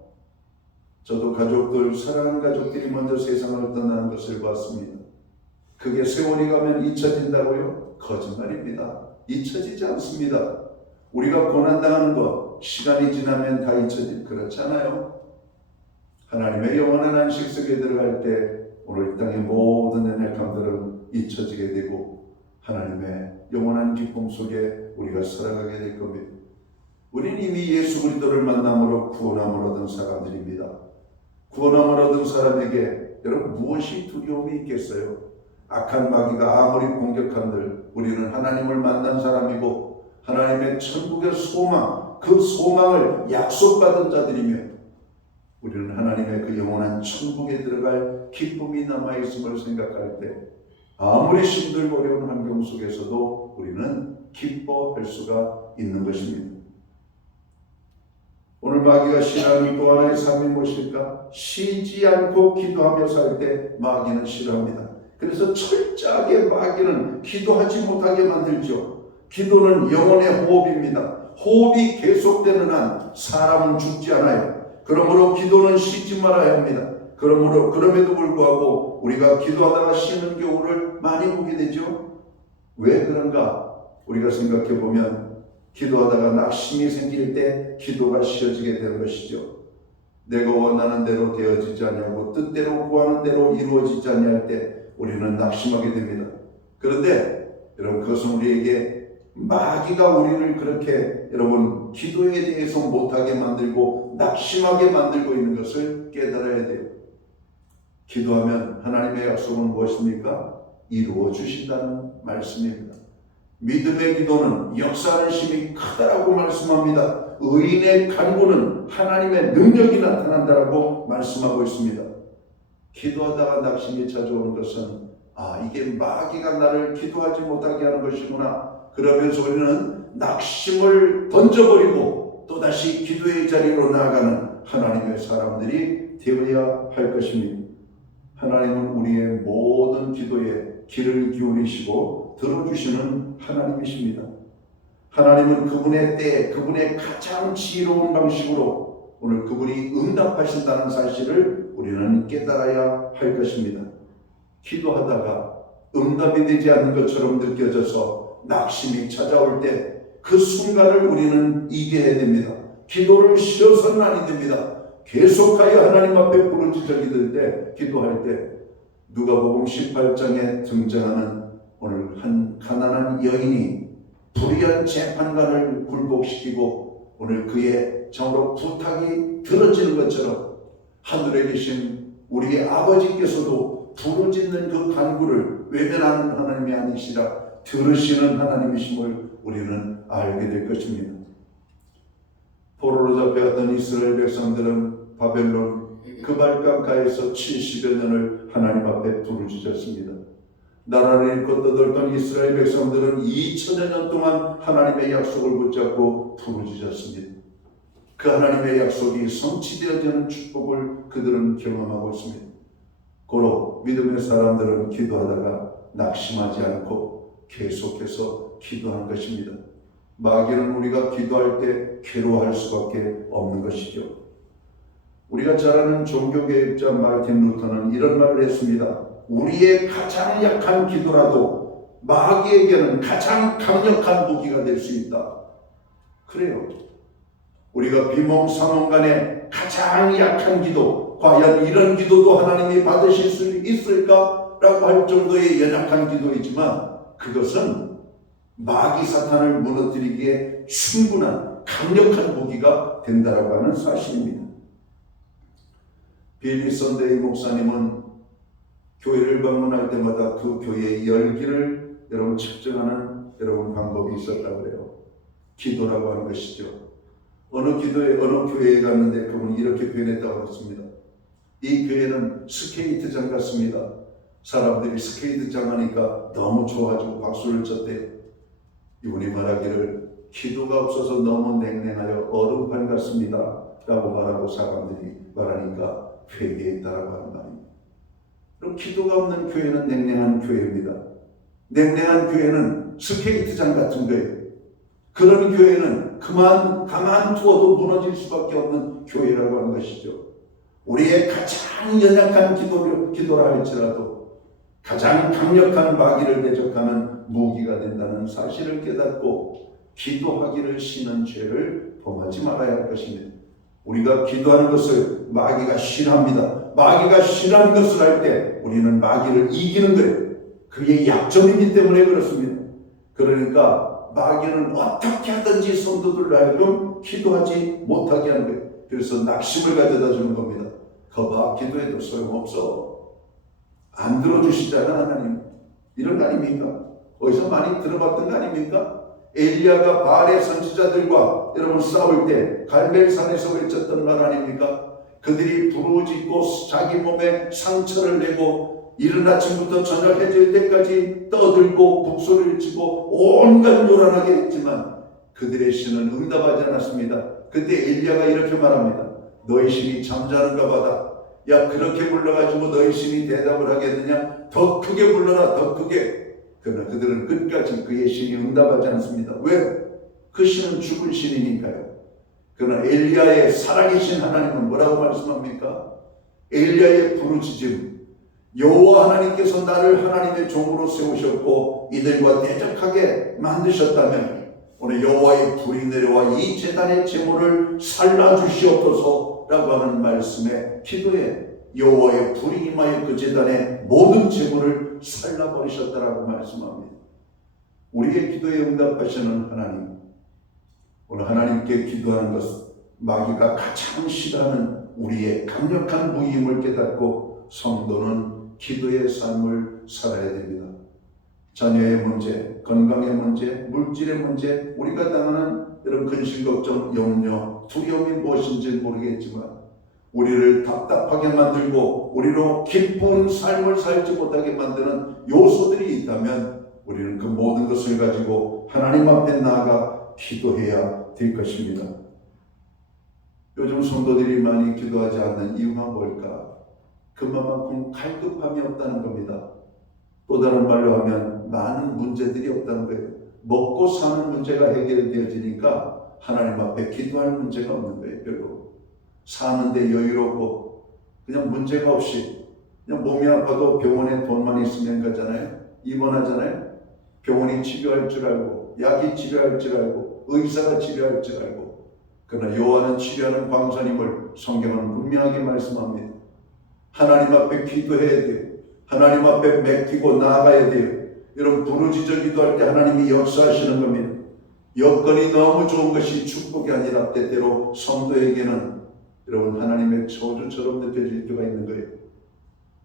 저도 가족들, 사랑하는 가족들이 먼저 세상을 떠나는 것을 봤습니다. 그게 세월이 가면 잊혀진다고요? 거짓말입니다. 잊혀지지 않습니다. 우리가 고난당하는 것, 시간이 지나면 다 그렇지 않아요. 하나님의 영원한 안식 속에 들어갈 때 오늘 이 땅의 모든 연약함들은 잊혀지게 되고 하나님의 영원한 기쁨 속에 우리가 살아가게 될 겁니다. 우리는 이미 예수 그리스도를 만남으로 구원함을 얻은 사람들입니다. 구원함을 얻은 사람에게 여러분 무엇이 두려움이 있겠어요? 악한 마귀가 아무리 공격한들 우리는 하나님을 만난 사람이고 하나님의 천국의 소망, 그 소망을 약속받은 자들이며 우리는 하나님의 그 영원한 천국에 들어갈 기쁨이 남아있음을 생각할 때 아무리 힘들고 어려운 환경 속에서도 우리는 기뻐할 수가 있는 것입니다. 오늘 마귀가 싫어하는 또 하나의 삶이 무엇일까? 쉬지 않고 기도하며 살 때 마귀는 싫어합니다. 그래서 철저하게 마귀는 기도하지 못하게 만들죠. 기도는 영혼의 호흡입니다. 호흡이 계속되는 한 사람은 죽지 않아요. 그러므로 기도는 쉬지 말아야 합니다. 그럼에도 불구하고 우리가 기도하다가 쉬는 경우를 많이 보게 되죠. 왜 그런가? 우리가 생각해 보면 기도하다가 낙심이 생길 때 기도가 쉬어지게 되는 것이죠. 내가 원하는 대로 되어지지 아니하고 뜻대로 구하는 대로 이루어지지 아니할 때 우리는 낙심하게 됩니다. 그런데 여러분 그것은 우리에게 마귀가 우리를 그렇게 여러분 기도에 대해서 못하게 만들고 낙심하게 만들고 있는 것을 깨달아야 돼요. 기도하면 하나님의 약속은 무엇입니까? 이루어 주신다는 말씀입니다. 믿음의 기도는 역사하는 힘이 크다라고 말씀합니다. 의인의 간구는 하나님의 능력이 나타난다라고 말씀하고 있습니다. 기도하다가 낙심이 찾아오는 것은 이게 마귀가 나를 기도하지 못하게 하는 것이구나. 그러면서 우리는 낙심을 던져버리고 또다시 기도의 자리로 나아가는 하나님의 사람들이 되어야 할 것입니다. 하나님은 우리의 모든 기도에 귀를 기울이시고 들어주시는 하나님이십니다. 하나님은 그분의 때, 그분의 가장 지혜로운 방식으로 오늘 그분이 응답하신다는 사실을 우리는 깨달아야 할 것입니다. 기도하다가 응답이 되지 않는 것처럼 느껴져서 낙심이 찾아올 때 그 순간을 우리는 이겨야 됩니다. 기도를 쉬어서는 아니 됩니다. 계속하여 하나님 앞에 부르짖어 기도할 때, 기도할 때 누가복음 18장에 등장하는 오늘 한 가난한 여인이 불의한 재판관을 굴복시키고 오늘 그의 정으로 부탁이 들어지는 것처럼 하늘에 계신 우리의 아버지께서도 부르짖는 그 간구를 외면하는 하나님이 아니시라 들으시는 하나님이심을 우리는 알게 될 것입니다. 포로로 잡혀갔던 이스라엘 백성들은 바벨론 그발강가에서 70여 년을 하나님 앞에 부르짖었습니다. 나라를 잃고 떠돌던 이스라엘 백성들은 2000여 년 동안 하나님의 약속을 붙잡고 부르짖었습니다. 그 하나님의 약속이 성취되어지는 축복을 그들은 경험하고 있습니다. 고로 믿음의 사람들은 기도하다가 낙심하지 않고 계속해서 기도하는 것입니다. 마귀는 우리가 기도할 때 괴로워할 수밖에 없는 것이죠. 우리가 잘 아는 종교개혁자 마틴 루터는 이런 말을 했습니다. 우리의 가장 약한 기도라도 마귀에게는 가장 강력한 무기가 될 수 있다. 그래요. 우리가 비몽사몽간에 가장 약한 기도, 과연 이런 기도도 하나님이 받으실 수 있을까라고 할 정도의 연약한 기도이지만 그것은 마귀 사탄을 무너뜨리기에 충분한 강력한 무기가 된다라고 하는 사실입니다. 빌리 선데이 목사님은 교회를 방문할 때마다 그 교회의 열기를 여러분 측정하는 여러분 방법이 있었다고 그래요. 기도라고 하는 것이죠. 어느 교회에 갔는데 그분이 이렇게 표현했다고 했습니다. 이 교회는 스케이트장 같습니다. 사람들이 스케이트장 하니까 너무 좋아지고 박수를 쳤대요. 이분이 말하기를 기도가 없어서 너무 냉랭하여 얼음판 같습니다 라고 말하고 사람들이 말하니까 회개했다라고 하는 말입니다. 그럼 기도가 없는 교회는 냉랭한 교회입니다. 냉랭한 교회는 스케이트장 같은 거예요. 그런 교회는 가만두어도 무너질 수밖에 없는 교회라고 하는 것이죠. 우리의 가장 연약한 기도라 할지라도 가장 강력한 마귀를 대적하는 무기가 된다는 사실을 깨닫고 기도하기를 쉬는 죄를 범하지 말아야 할 것입니다. 우리가 기도하는 것을 마귀가 싫어합니다. 마귀가 싫어하는 것을 할 때 우리는 마귀를 이기는 거예요. 그게 약점이기 때문에 그렇습니다. 그러니까 마귀는 어떻게 하든지 성도들로 하여금 기도하지 못하게 하는 거예요. 그래서 낙심을 가져다 주는 겁니다. 거봐, 기도해도 소용없어. 안 들어주시잖아 하나님. 이런 거 아닙니까? 어디서 많이 들어봤던 거 아닙니까? 엘리야가 바알의 선지자들과 여러분 싸울 때 갈멜산에서 외쳤던 말 아닙니까? 그들이 부르짖고 자기 몸에 상처를 내고 이른 아침부터 저녁 해질 때까지 떠들고 북소리를 치고 온갖 요란하게 했지만 그들의 신은 응답하지 않았습니다. 그때 엘리야가 이렇게 말합니다. 너희 신이 잠자는가 보다. 야, 그렇게 불러가지고 너희 신이 대답을 하겠느냐? 더 크게 불러라, 더 크게. 그러나 그들은 끝까지 그의 신이 응답하지 않습니다. 왜? 그 신은 죽을 신이니까요. 그러나 엘리야의 살아계신 하나님은 뭐라고 말씀합니까? 엘리야의 부르짖음, 여호와 하나님께서 나를 하나님의 종으로 세우셨고 이들과 대적하게 만드셨다면 오늘 여호와의 불이 내려와 이 제단의 제물을 살라주시옵소서라고 하는 말씀에 기도에 여호와의 불이 임하여 그 제단의 모든 제물을 살라버리셨다라고 말씀합니다. 우리의 기도에 응답하시는 하나님, 오늘 하나님께 기도하는 것은 마귀가 가장 싫어하는 우리의 강력한 무기임을 깨닫고 성도는 기도의 삶을 살아야 됩니다. 자녀의 문제, 건강의 문제, 물질의 문제, 우리가 당하는 이런 근심, 걱정, 염려, 두려움이 무엇인지 모르겠지만 우리를 답답하게 만들고 우리로 기쁜 삶을 살지 못하게 만드는 요소들이 있다면 우리는 그 모든 것을 가지고 하나님 앞에 나아가 기도해야 될 것입니다. 요즘 성도들이 많이 기도하지 않는 이유가 뭘까? 그만큼 갈급함이 없다는 겁니다. 또 다른 말로 하면 많은 문제들이 없다는 거예요. 먹고 사는 문제가 해결되어지니까 하나님 앞에 기도할 문제가 없는 거예요. 별로. 사는데 여유롭고 그냥 문제가 없이 그냥 몸이 아파도 병원에 돈만 있으면 가잖아요. 입원하잖아요. 병원이 치료할 줄 알고, 약이 치료할 줄 알고, 의사가 치료할 줄 알고, 그러나 요한은 치료하는 광선임을 성경은 분명하게 말씀합니다. 하나님 앞에 기도해야 돼요. 하나님 앞에 맡기고 나아가야 돼요. 여러분, 부르짖어 기도할 때 하나님이 역사하시는 겁니다. 여건이 너무 좋은 것이 축복이 아니라 때때로 성도에게는 여러분 하나님의 저주처럼 느껴질 때가 있는 거예요.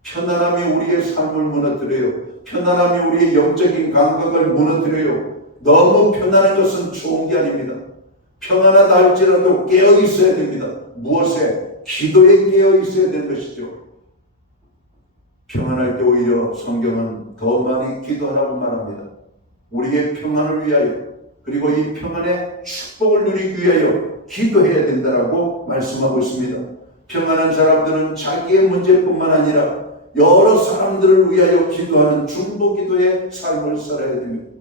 편안함이 우리의 삶을 무너뜨려요. 편안함이 우리의 영적인 감각을 무너뜨려요. 너무 편안한 것은 좋은 게 아닙니다. 평안하다 할지라도 깨어 있어야 됩니다. 무엇에? 기도에 깨어 있어야 되는 것이죠. 평안할 때 오히려 성경은 더 많이 기도하라고 말합니다. 우리의 평안을 위하여, 그리고 이 평안의 축복을 누리기 위하여 기도해야 된다라고 말씀하고 있습니다. 평안한 사람들은 자기의 문제뿐만 아니라 여러 사람들을 위하여 기도하는 중보기도의 삶을 살아야 됩니다.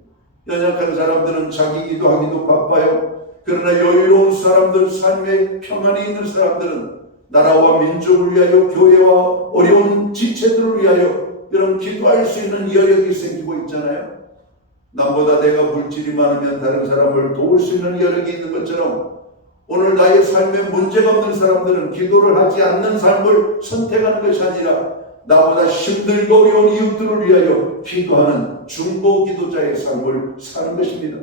연약한 사람들은 자기 기도하기도 바빠요. 그러나 여유로운 사람들, 삶에 평안이 있는 사람들은 나라와 민족을 위하여, 교회와 어려운 지체들을 위하여 이런 기도할 수 있는 여력이 생기고 있잖아요. 남보다 내가 물질이 많으면 다른 사람을 도울 수 있는 여력이 있는 것처럼 오늘 나의 삶에 문제가 없는 사람들은 기도를 하지 않는 삶을 선택하는 것이 아니라 나보다 힘들고 어려운 이웃들을 위하여 기도하는 중보 기도자의 삶을 사는 것입니다.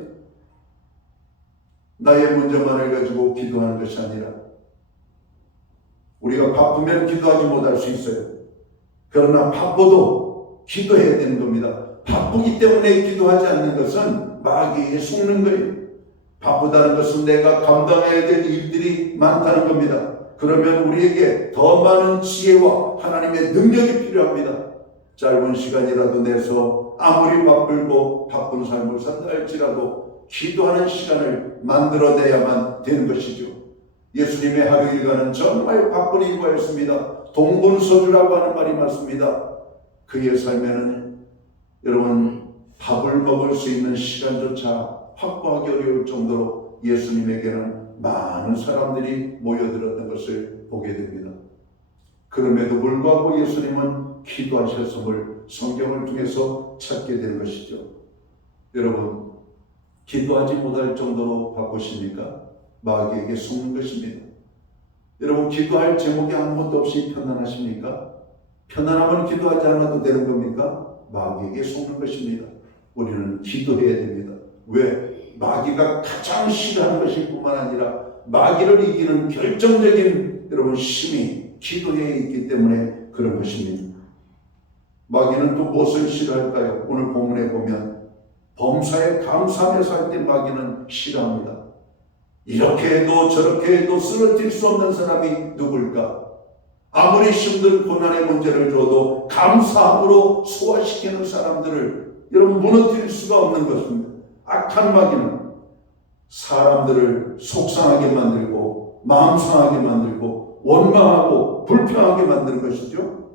나의 문제만을 가지고 기도하는 것이 아니라 우리가 바쁘면 기도하지 못할 수 있어요. 그러나 바빠도 기도해야 되는 겁니다. 바쁘기 때문에 기도하지 않는 것은 마귀에 속는 거예요. 바쁘다는 것은 내가 감당해야 될 일들이 많다는 겁니다. 그러면 우리에게 더 많은 지혜와 하나님의 능력이 필요합니다. 짧은 시간이라도 내서 아무리 바쁜 삶을 산다 할지라도 기도하는 시간을 만들어내야만 되는 것이죠. 예수님의 하루 일과는 정말 바쁜 일과였습니다. 동분서주라고 하는 말이 맞습니다. 그의 삶에는 여러분 밥을 먹을 수 있는 시간조차 확보하기 어려울 정도로 예수님에게는 많은 사람들이 모여들었던 것을 보게 됩니다. 그럼에도 불구하고 예수님은 기도하셨음을 성경을 통해서 찾게 되는 것이죠. 여러분, 기도하지 못할 정도로 바쁘십니까? 마귀에게 속는 것입니다. 여러분, 기도할 제목이 아무것도 없이 편안하십니까? 편안하면 기도하지 않아도 되는 겁니까? 마귀에게 속는 것입니다. 우리는 기도해야 됩니다. 왜? 마귀가 가장 싫어하는 것일 뿐만 아니라 마귀를 이기는 결정적인 여러분 힘이 기도에 있기 때문에 그런 것입니다. 마귀는 또 무엇을 싫어할까요? 오늘 본문에 보면 범사에 감사하며 살 때 마귀는 싫어합니다. 이렇게 해도 저렇게 해도 쓰러질 수 없는 사람이 누굴까? 아무리 힘든 고난의 문제를 줘도 감사함으로 소화시키는 사람들을 여러분 무너뜨릴 수가 없는 것입니다. 악한 마귀는 사람들을 속상하게 만들고 마음 상하게 만들고 원망하고 불평하게 만드는 것이죠.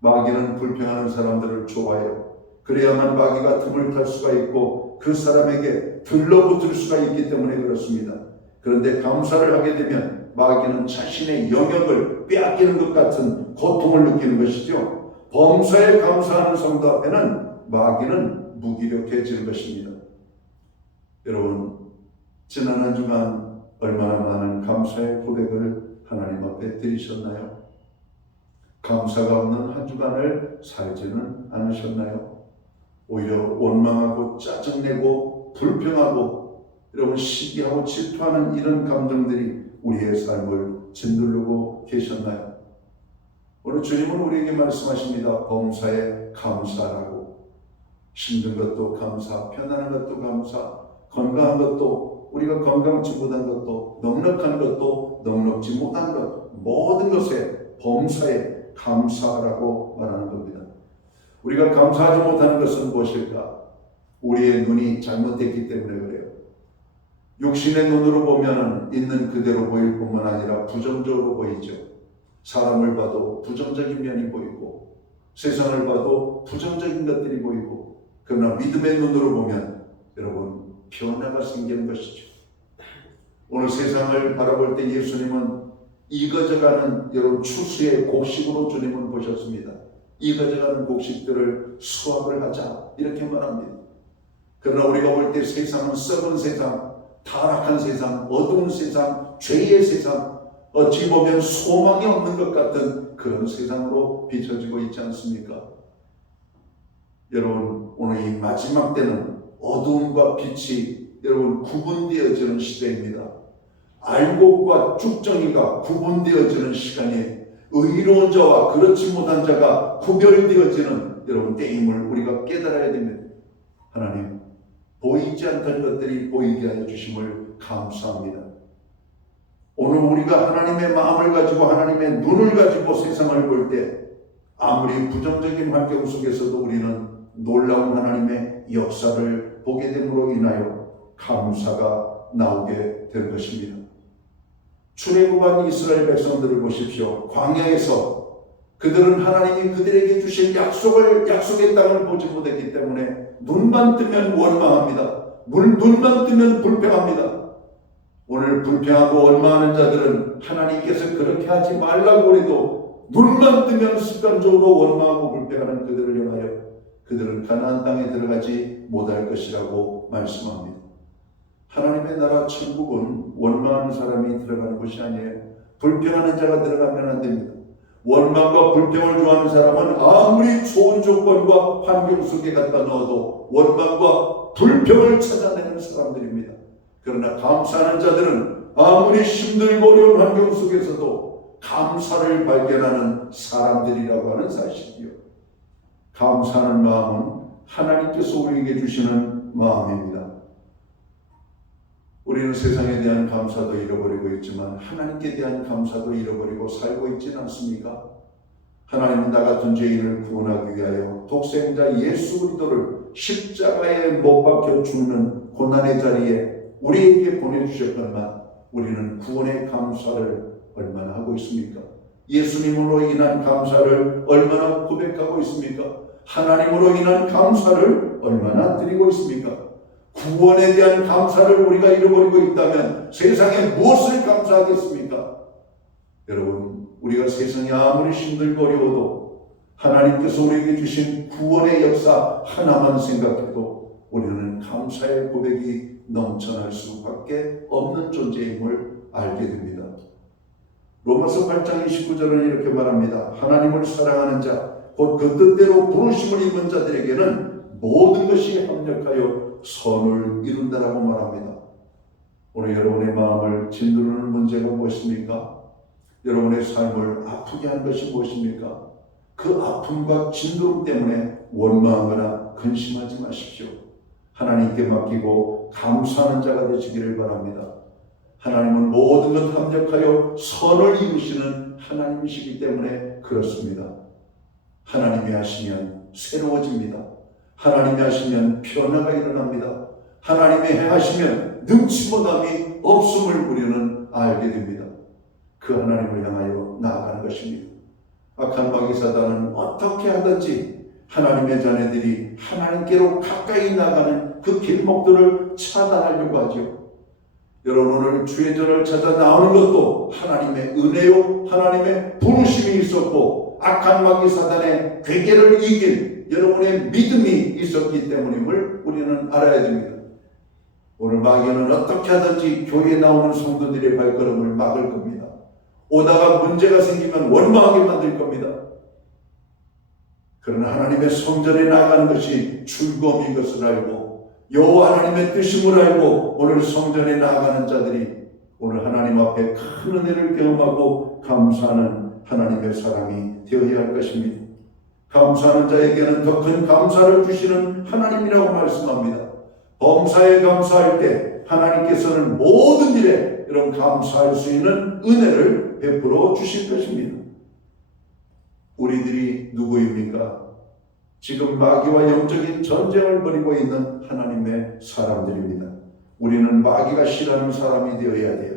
마귀는 불평하는 사람들을 좋아해요. 그래야만 마귀가 틈을 탈 수가 있고 그 사람에게 들러붙을 수가 있기 때문에 그렇습니다. 그런데 감사를 하게 되면 마귀는 자신의 영역을 빼앗기는 것 같은 고통을 느끼는 것이죠. 범사에 감사하는 성도 앞에는 마귀는 무기력해지는 것입니다. 여러분, 지난 한 주간 얼마나 많은 감사의 고백을 하나님 앞에 드리셨나요? 감사가 없는 한 주간을 살지는 않으셨나요? 오히려 원망하고 짜증내고 불평하고 여러분 시기하고 질투하는 이런 감정들이 우리의 삶을 짓누르고 계셨나요? 오늘 주님은 우리에게 말씀하십니다. 범사에 감사라고. 힘든 것도 감사, 편안한 것도 감사, 건강한 것도 우리가 건강치 못한 것도 넉넉한 것도 넉넉지 못한 것 모든 것에 범사에 감사라고 말하는 겁니다. 우리가 감사하지 못하는 것은 무엇일까? 우리의 눈이 잘못됐기 때문에 그래요. 육신의 눈으로 보면 있는 그대로 보일 뿐만 아니라 부정적으로 보이죠. 사람을 봐도 부정적인 면이 보이고 세상을 봐도 부정적인 것들이 보이고 그러나 믿음의 눈으로 보면 여러분 변화가 생기는 것이죠. 오늘 세상을 바라볼 때 예수님은 익어져가는 여러분 추수의 곡식으로 주님은 보셨습니다. 익어져가는 곡식들을 수확을 하자 이렇게 말합니다. 그러나 우리가 볼 때 세상은 썩은 세상, 타락한 세상, 어두운 세상, 죄의 세상, 어찌 보면 소망이 없는 것 같은 그런 세상으로 비춰지고 있지 않습니까? 여러분, 오늘 이 마지막 때는 어두움과 빛이 여러분 구분되어지는 시대입니다. 알곡과 쭉정이가 구분되어지는 시간이, 의로운 자와 그렇지 못한 자가 구별되어지는 여러분 때임을 우리가 깨달아야 됩니다. 하나님, 보이지 않던 것들이 보이게 하여 주심을 감사합니다. 오늘 우리가 하나님의 마음을 가지고 하나님의 눈을 가지고 세상을 볼 때 아무리 부정적인 환경 속에서도 우리는 놀라운 하나님의 역사를 보게 됨으로 인하여 감사가 나오게 된 것입니다. 출애굽한 이스라엘 백성들을 보십시오. 광야에서 그들은 하나님이 그들에게 주신 약속의 땅을 보지 못했기 때문에 눈만 뜨면 원망합니다. 눈만 뜨면 불평합니다. 오늘 불평하고 원망하는 자들은 하나님께서 그렇게 하지 말라고 해도 눈만 뜨면 습관적으로 원망하고 불평하는 그들을 향하여 그들은 가나안 땅에 들어가지 못할 것이라고 말씀합니다. 하나님의 나라 천국은 원망하는 사람이 들어가는 곳이 아니에요. 불평하는 자가 들어가면 안 됩니다. 원망과 불평을 좋아하는 사람은 아무리 좋은 조건과 환경 속에 갖다 넣어도 원망과 불평을 찾아내는 사람들입니다. 그러나 감사하는 자들은 아무리 힘들고 어려운 환경 속에서도 감사를 발견하는 사람들이라고 하는 사실이요. 감사하는 마음은 하나님께서 우리에게 주시는 마음입니다. 우리는 세상에 대한 감사도 잃어버리고 있지만 하나님께 대한 감사도 잃어버리고 살고 있지는 않습니까? 하나님은 나 같은 죄인을 구원하기 위하여 독생자 예수 그리스도를 십자가에 못 박혀 죽는 고난의 자리에 우리에게 보내주셨건만 우리는 구원의 감사를 얼마나 하고 있습니까? 예수님으로 인한 감사를 얼마나 고백하고 있습니까? 하나님으로 인한 감사를 얼마나 드리고 있습니까? 구원에 대한 감사를 우리가 잃어버리고 있다면 세상에 무엇을 감사하겠습니까? 여러분, 우리가 세상이 아무리 힘들고 어려워도 하나님께서 우리에게 주신 구원의 역사 하나만 생각해도 우리는 감사의 고백이 넘쳐날 수밖에 없는 존재임을 알게 됩니다. 로마서 8장 29절은 이렇게 말합니다. 하나님을 사랑하는 자, 곧 그 뜻대로 부르심을 입은 자들에게는 모든 것이 합력하여 선을 이룬다라고 말합니다. 오늘 여러분의 마음을 짓누르는 문제가 무엇입니까? 여러분의 삶을 아프게 한 것이 무엇입니까? 그 아픔과 짓누름 때문에 원망하거나 근심하지 마십시오. 하나님께 맡기고 감사하는 자가 되시기를 바랍니다. 하나님은 모든 것 합력하여 선을 이루시는 하나님이시기 때문에 그렇습니다. 하나님이 하시면 새로워집니다. 하나님이 하시면 변화가 일어납니다. 하나님이 행하시면 능치 못함이 없음을 우리는 알게 됩니다. 그 하나님을 향하여 나아가는 것입니다. 악한 마귀 사단은 어떻게 하든지 하나님의 자녀들이 하나님께로 가까이 나가는 그 길목들을 차단하려고 하죠. 여러분, 오늘 주의 전을 찾아 나오는 것도 하나님의 은혜요, 하나님의 부르심이 있었고 악한 마귀 사단의 괴계를 이길 여러분의 믿음이 있었기 때문임을 우리는 알아야 됩니다. 오늘 마귀는 어떻게 하든지 교회에 나오는 성도들의 발걸음을 막을 겁니다. 오다가 문제가 생기면 원망하게 만들 겁니다. 그러나 하나님의 성전에 나가는 것이 즐거움인 것을 알고 여호와 하나님의 뜻임을 알고 오늘 성전에 나아가는 자들이 오늘 하나님 앞에 큰 은혜를 경험하고 감사하는 하나님의 사람이 되어야 할 것입니다. 감사하는 자에게는 더 큰 감사를 주시는 하나님이라고 말씀합니다. 범사에 감사할 때 하나님께서는 모든 일에 이런 감사할 수 있는 은혜를 베풀어 주실 것입니다. 우리들이 누구입니까? 지금 마귀와 영적인 전쟁을 벌이고 있는 하나님의 사람들입니다. 우리는 마귀가 싫어하는 사람이 되어야 돼요.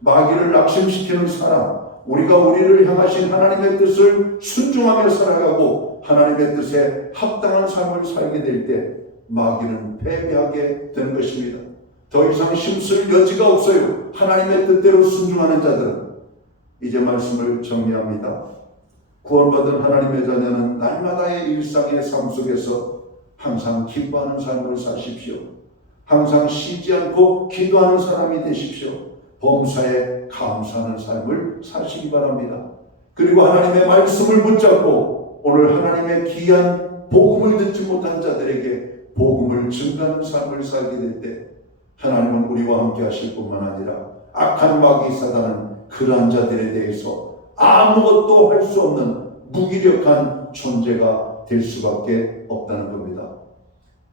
마귀를 낙심시키는 사람, 우리가 우리를 향하신 하나님의 뜻을 순종하며 살아가고 하나님의 뜻에 합당한 삶을 살게 될 때 마귀는 패배하게 되는 것입니다. 더 이상 힘쓸 여지가 없어요. 하나님의 뜻대로 순종하는 자들은. 이제 말씀을 정리합니다. 구원받은 하나님의 자녀는 날마다의 일상의 삶 속에서 항상 기뻐하는 삶을 사십시오. 항상 쉬지 않고 기도하는 사람이 되십시오. 범사에 감사하는 삶을 사시기 바랍니다. 그리고 하나님의 말씀을 붙잡고 오늘 하나님의 귀한 복음을 듣지 못한 자들에게 복음을 증가하는 삶을 살게 될 때 하나님은 우리와 함께 하실 뿐만 아니라 악한 마귀 사단은 그러한 자들에 대해서 아무것도 할 수 없는 무기력한 존재가 될 수밖에 없다는 겁니다.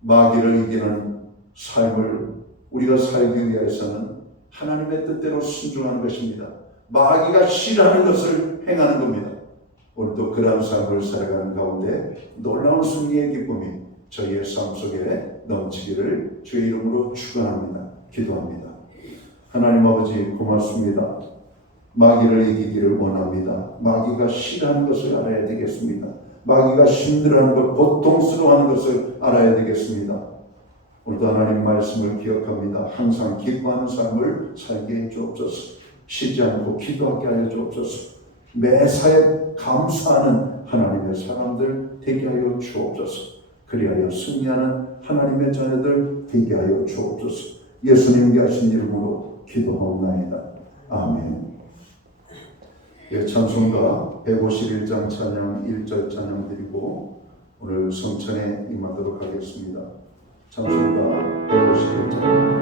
마귀를 이기는 삶을 우리가 살기 위해서는 하나님의 뜻대로 순종하는 것입니다. 마귀가 싫어하는 것을 행하는 겁니다. 오늘도 그러한 삶을 살아가는 가운데 놀라운 승리의 기쁨이 저희의 삶 속에 넘치기를 주의 이름으로 축원합니다. 기도합니다. 하나님 아버지 고맙습니다. 마귀를 이기기를 원합니다. 마귀가 싫어하는 것을 알아야 되겠습니다. 마귀가 힘들어하는 것, 고통스러워하는 것을 알아야 되겠습니다. 오늘도 하나님 말씀을 기억합니다. 항상 기뻐하는 삶을 살게 해 주옵소서. 쉬지 않고 기도하게 하여 주옵소서. 매사에 감사하는 하나님의 사람들 되게 하여 주옵소서. 그리하여 승리하는 하나님의 자녀들 되게 하여 주옵소서. 예수님께 하신 이름으로 기도하옵나이다. 아멘. 예, 찬송가 151장 찬양 1절 찬양 드리고 오늘 성찬에 임하도록 하겠습니다. 찬송가 151장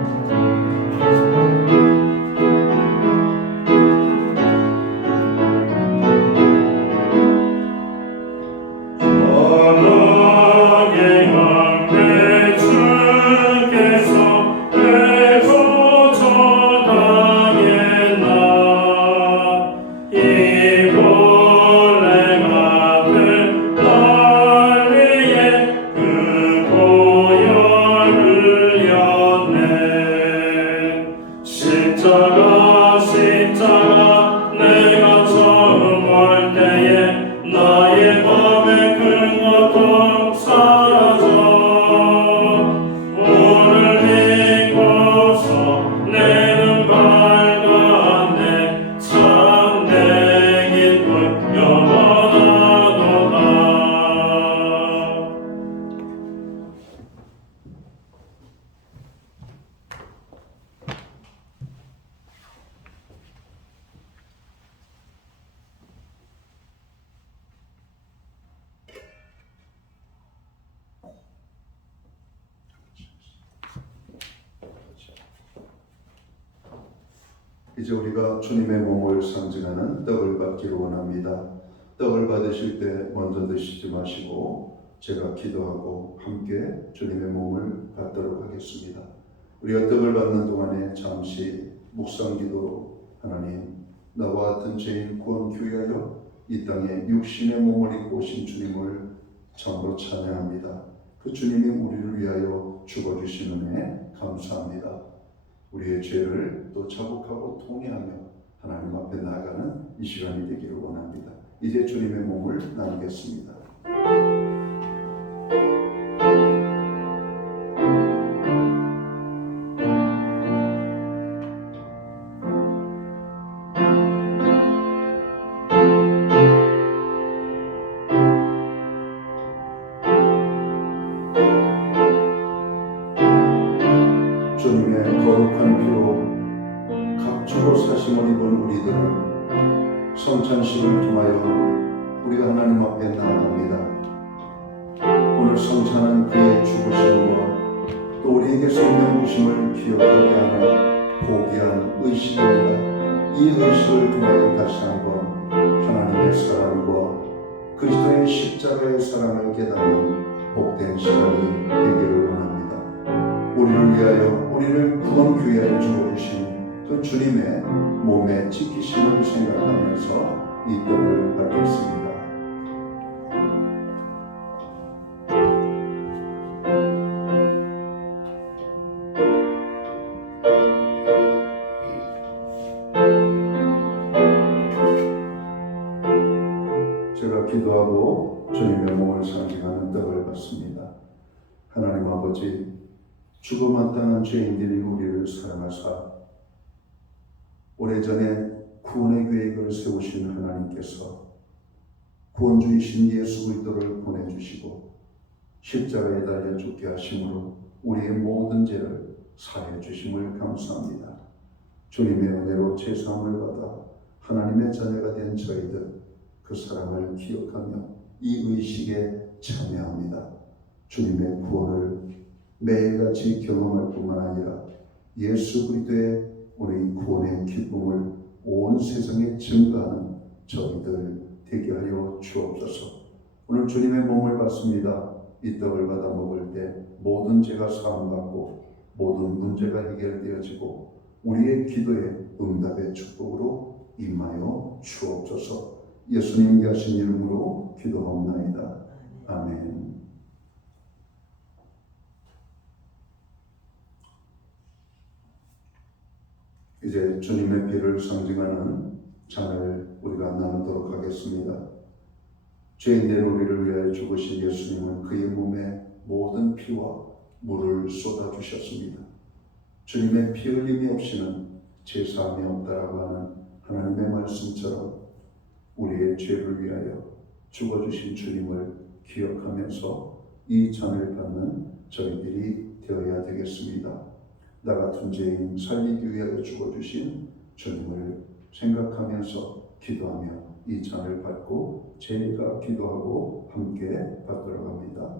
이제 우리가 주님의 몸을 상징하는 떡을 받기를 원합니다. 떡을 받으실 때 먼저 드시지 마시고 제가 기도하고 함께 주님의 몸을 받도록 하겠습니다. 우리가 떡을 받는 동안에 잠시 묵상기도로 하나님 나와 같은 죄인 구원 귀하여 이 땅에 육신의 몸을 입고 오신 주님을 참으로 찬양합니다. 그 주님이 우리를 위하여 죽어주신 은혜 감사합니다. 우리의 죄를 또 자복하고 통회하며 하나님 앞에 나아가는 이 시간이 되기를 원합니다. 이제 주님의 몸을 나누겠습니다. 주님의 거룩한 피로 각주로 사심을 입은 우리들은 성찬식을 통하여 우리가 하나님 앞에 나아갑니다. 오늘 성찬은 그의 죽으심과 또 우리에게 생명 주심을 기억하게 하는 고귀한 의식입니다. 이 의식을 통하여 다시 한번 하나님의 사랑과 그리스도의 십자가의 사랑을 깨닫는 복된 시간이 되기를 원합니다. 우리를 위하여 우리를 구원 귀하여 주어주신 그 주님의 몸의 지키심을 생각하면서 이 떡을 받겠습니다. 제가 기도하고 주님의 몸을 상징하는 떡을 받습니다. 하나님 아버지, 죽음 안 당한 죄인들인 우리를 사랑하사 오래전에 구원의 계획을 세우신 하나님께서 구원주이신 예수 그리스도를 보내주시고 십자가에 달려 죽게 하심으로 우리의 모든 죄를 사해 주심을 감사합니다. 주님의 은혜로 제사함을 받아 하나님의 자녀가 된 저희들 그 사랑을 기억하며 이 의식에 참여합니다. 주님의 구원을 매일같이 경험할 뿐만 아니라 예수 그리스도의 우리 구원의 기쁨을 온 세상에 증거하는 저희들 되게 하여 주옵소서. 오늘 주님의 몸을 받습니다. 이 떡을 받아 먹을 때 모든 죄가 사함받고 모든 문제가 해결되어지고 우리의 기도에 응답의 축복으로 임하여 주옵소서. 예수님께 하신 이름으로 기도하옵나이다. 아멘. 이제 주님의 피를 상징하는 잔을 우리가 나누도록 하겠습니다. 죄인된 우리를 위하여 죽으신 예수님은 그의 몸에 모든 피와 물을 쏟아주셨습니다. 주님의 피 흘림이 없이는 제사함이 없다라고 하는 하나님의 말씀처럼 우리의 죄를 위하여 죽어주신 주님을 기억하면서 이 잔을 받는 저희들이 되어야 되겠습니다. 나 같은 죄인 살리기 위하여 죽어주신 주님을 생각하면서 기도하며 이 잔을 받고 제가 기도하고 함께 받도록 합니다.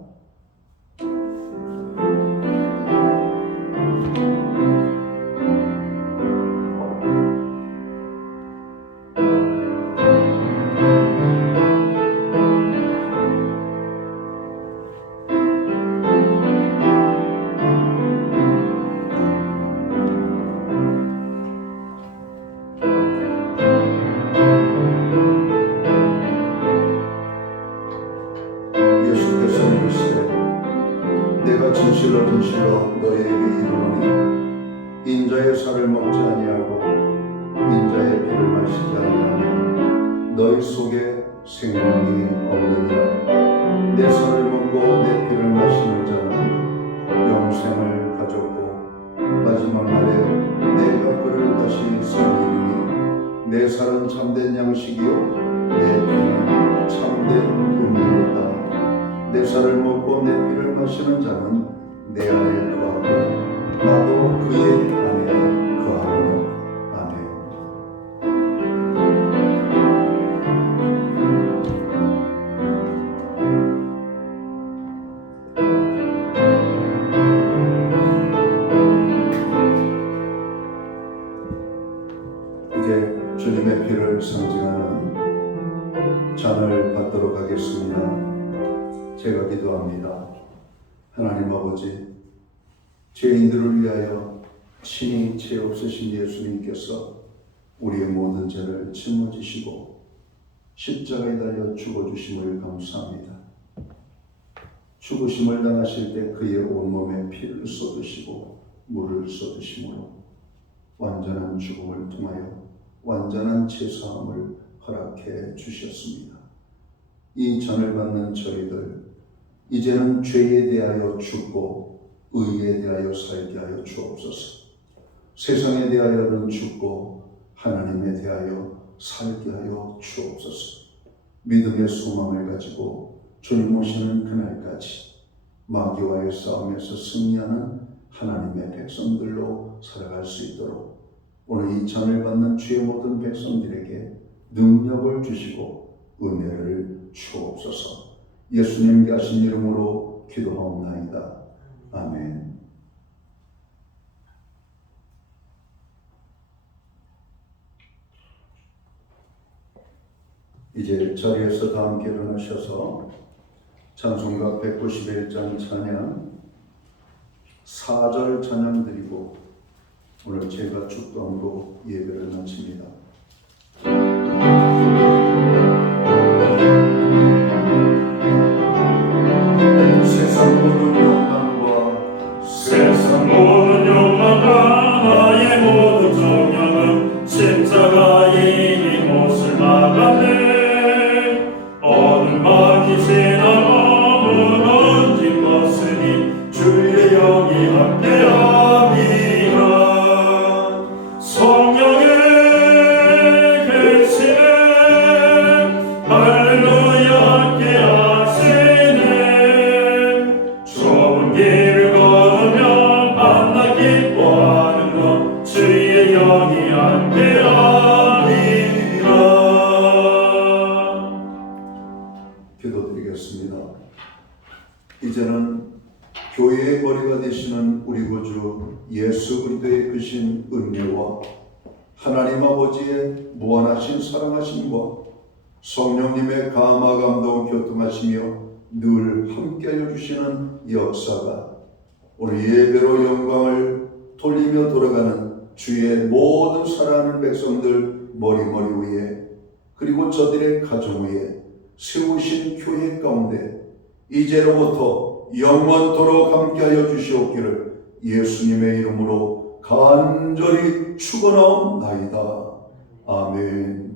진실로 너희에게 이르노니 인자의 살을 먹지 아니하고 인자의 피를 마시지 아니하면 너희 속에 생명이 없느니라. 내 살을 먹고 내 피를 마시는 자는 영생을 가졌고 마지막 날에 내가 그를 다시 살리리니 내 살은 참된 양식이요 내 피는 참된 음료다. 내 살을 먹고 내 피를 마시는 자는 내 안에 거하고 나도 그의 안에 거하노라. 아멘. 이제 주님의 피를 상징하는 잔을 받도록 하겠습니다. 제가 기도합니다. 하나님 아버지, 죄인들을 위하여 친히 죄 없으신 예수님께서 우리의 모든 죄를 짊어지시고 십자가에 달려 죽어주심을 감사합니다. 죽으심을 당하실 때 그의 온몸에 피를 쏟으시고 물을 쏟으심으로 완전한 죽음을 통하여 완전한 제사함을 허락해 주셨습니다. 이 잔을 받는 저희들 이제는 죄에 대하여 죽고 의에 대하여 살게 하여 주옵소서. 세상에 대하여는 죽고 하나님에 대하여 살게 하여 주옵소서. 믿음의 소망을 가지고 주님 오시는 그날까지 마귀와의 싸움에서 승리하는 하나님의 백성들로 살아갈 수 있도록 오늘 이 잔을 받는 주의 모든 백성들에게 능력을 주시고 은혜를 주옵소서. 예수님께 하신 이름으로 기도하옵나이다. 아멘. 이제 자리에서 다 함께 일어나셔서 찬송가 191장 찬양 4절 찬양 드리고 오늘 제가 축도함으로 예배를 마칩니다. 세상 모든 욕망과 나의 모든 정욕은 십자가에 이 못을 막았네. 어둠과 지나가 무너진 것으니 주의 영이 함께함이라. 성령의 은혜와 하나님 아버지의 무한하신 사랑하심과 성령님의 감화 감동 교통하시며 늘 함께하여 주시는 역사가 오늘 예배로 영광을 돌리며 돌아가는 주의 모든 사랑하는 백성들 머리머리 위에 그리고 저들의 가정 위에 세우신 교회 가운데 이제로부터 영원토록 함께하여 주시옵기를 예수님의 이름으로 간절히 축원하옵나이다. 아멘.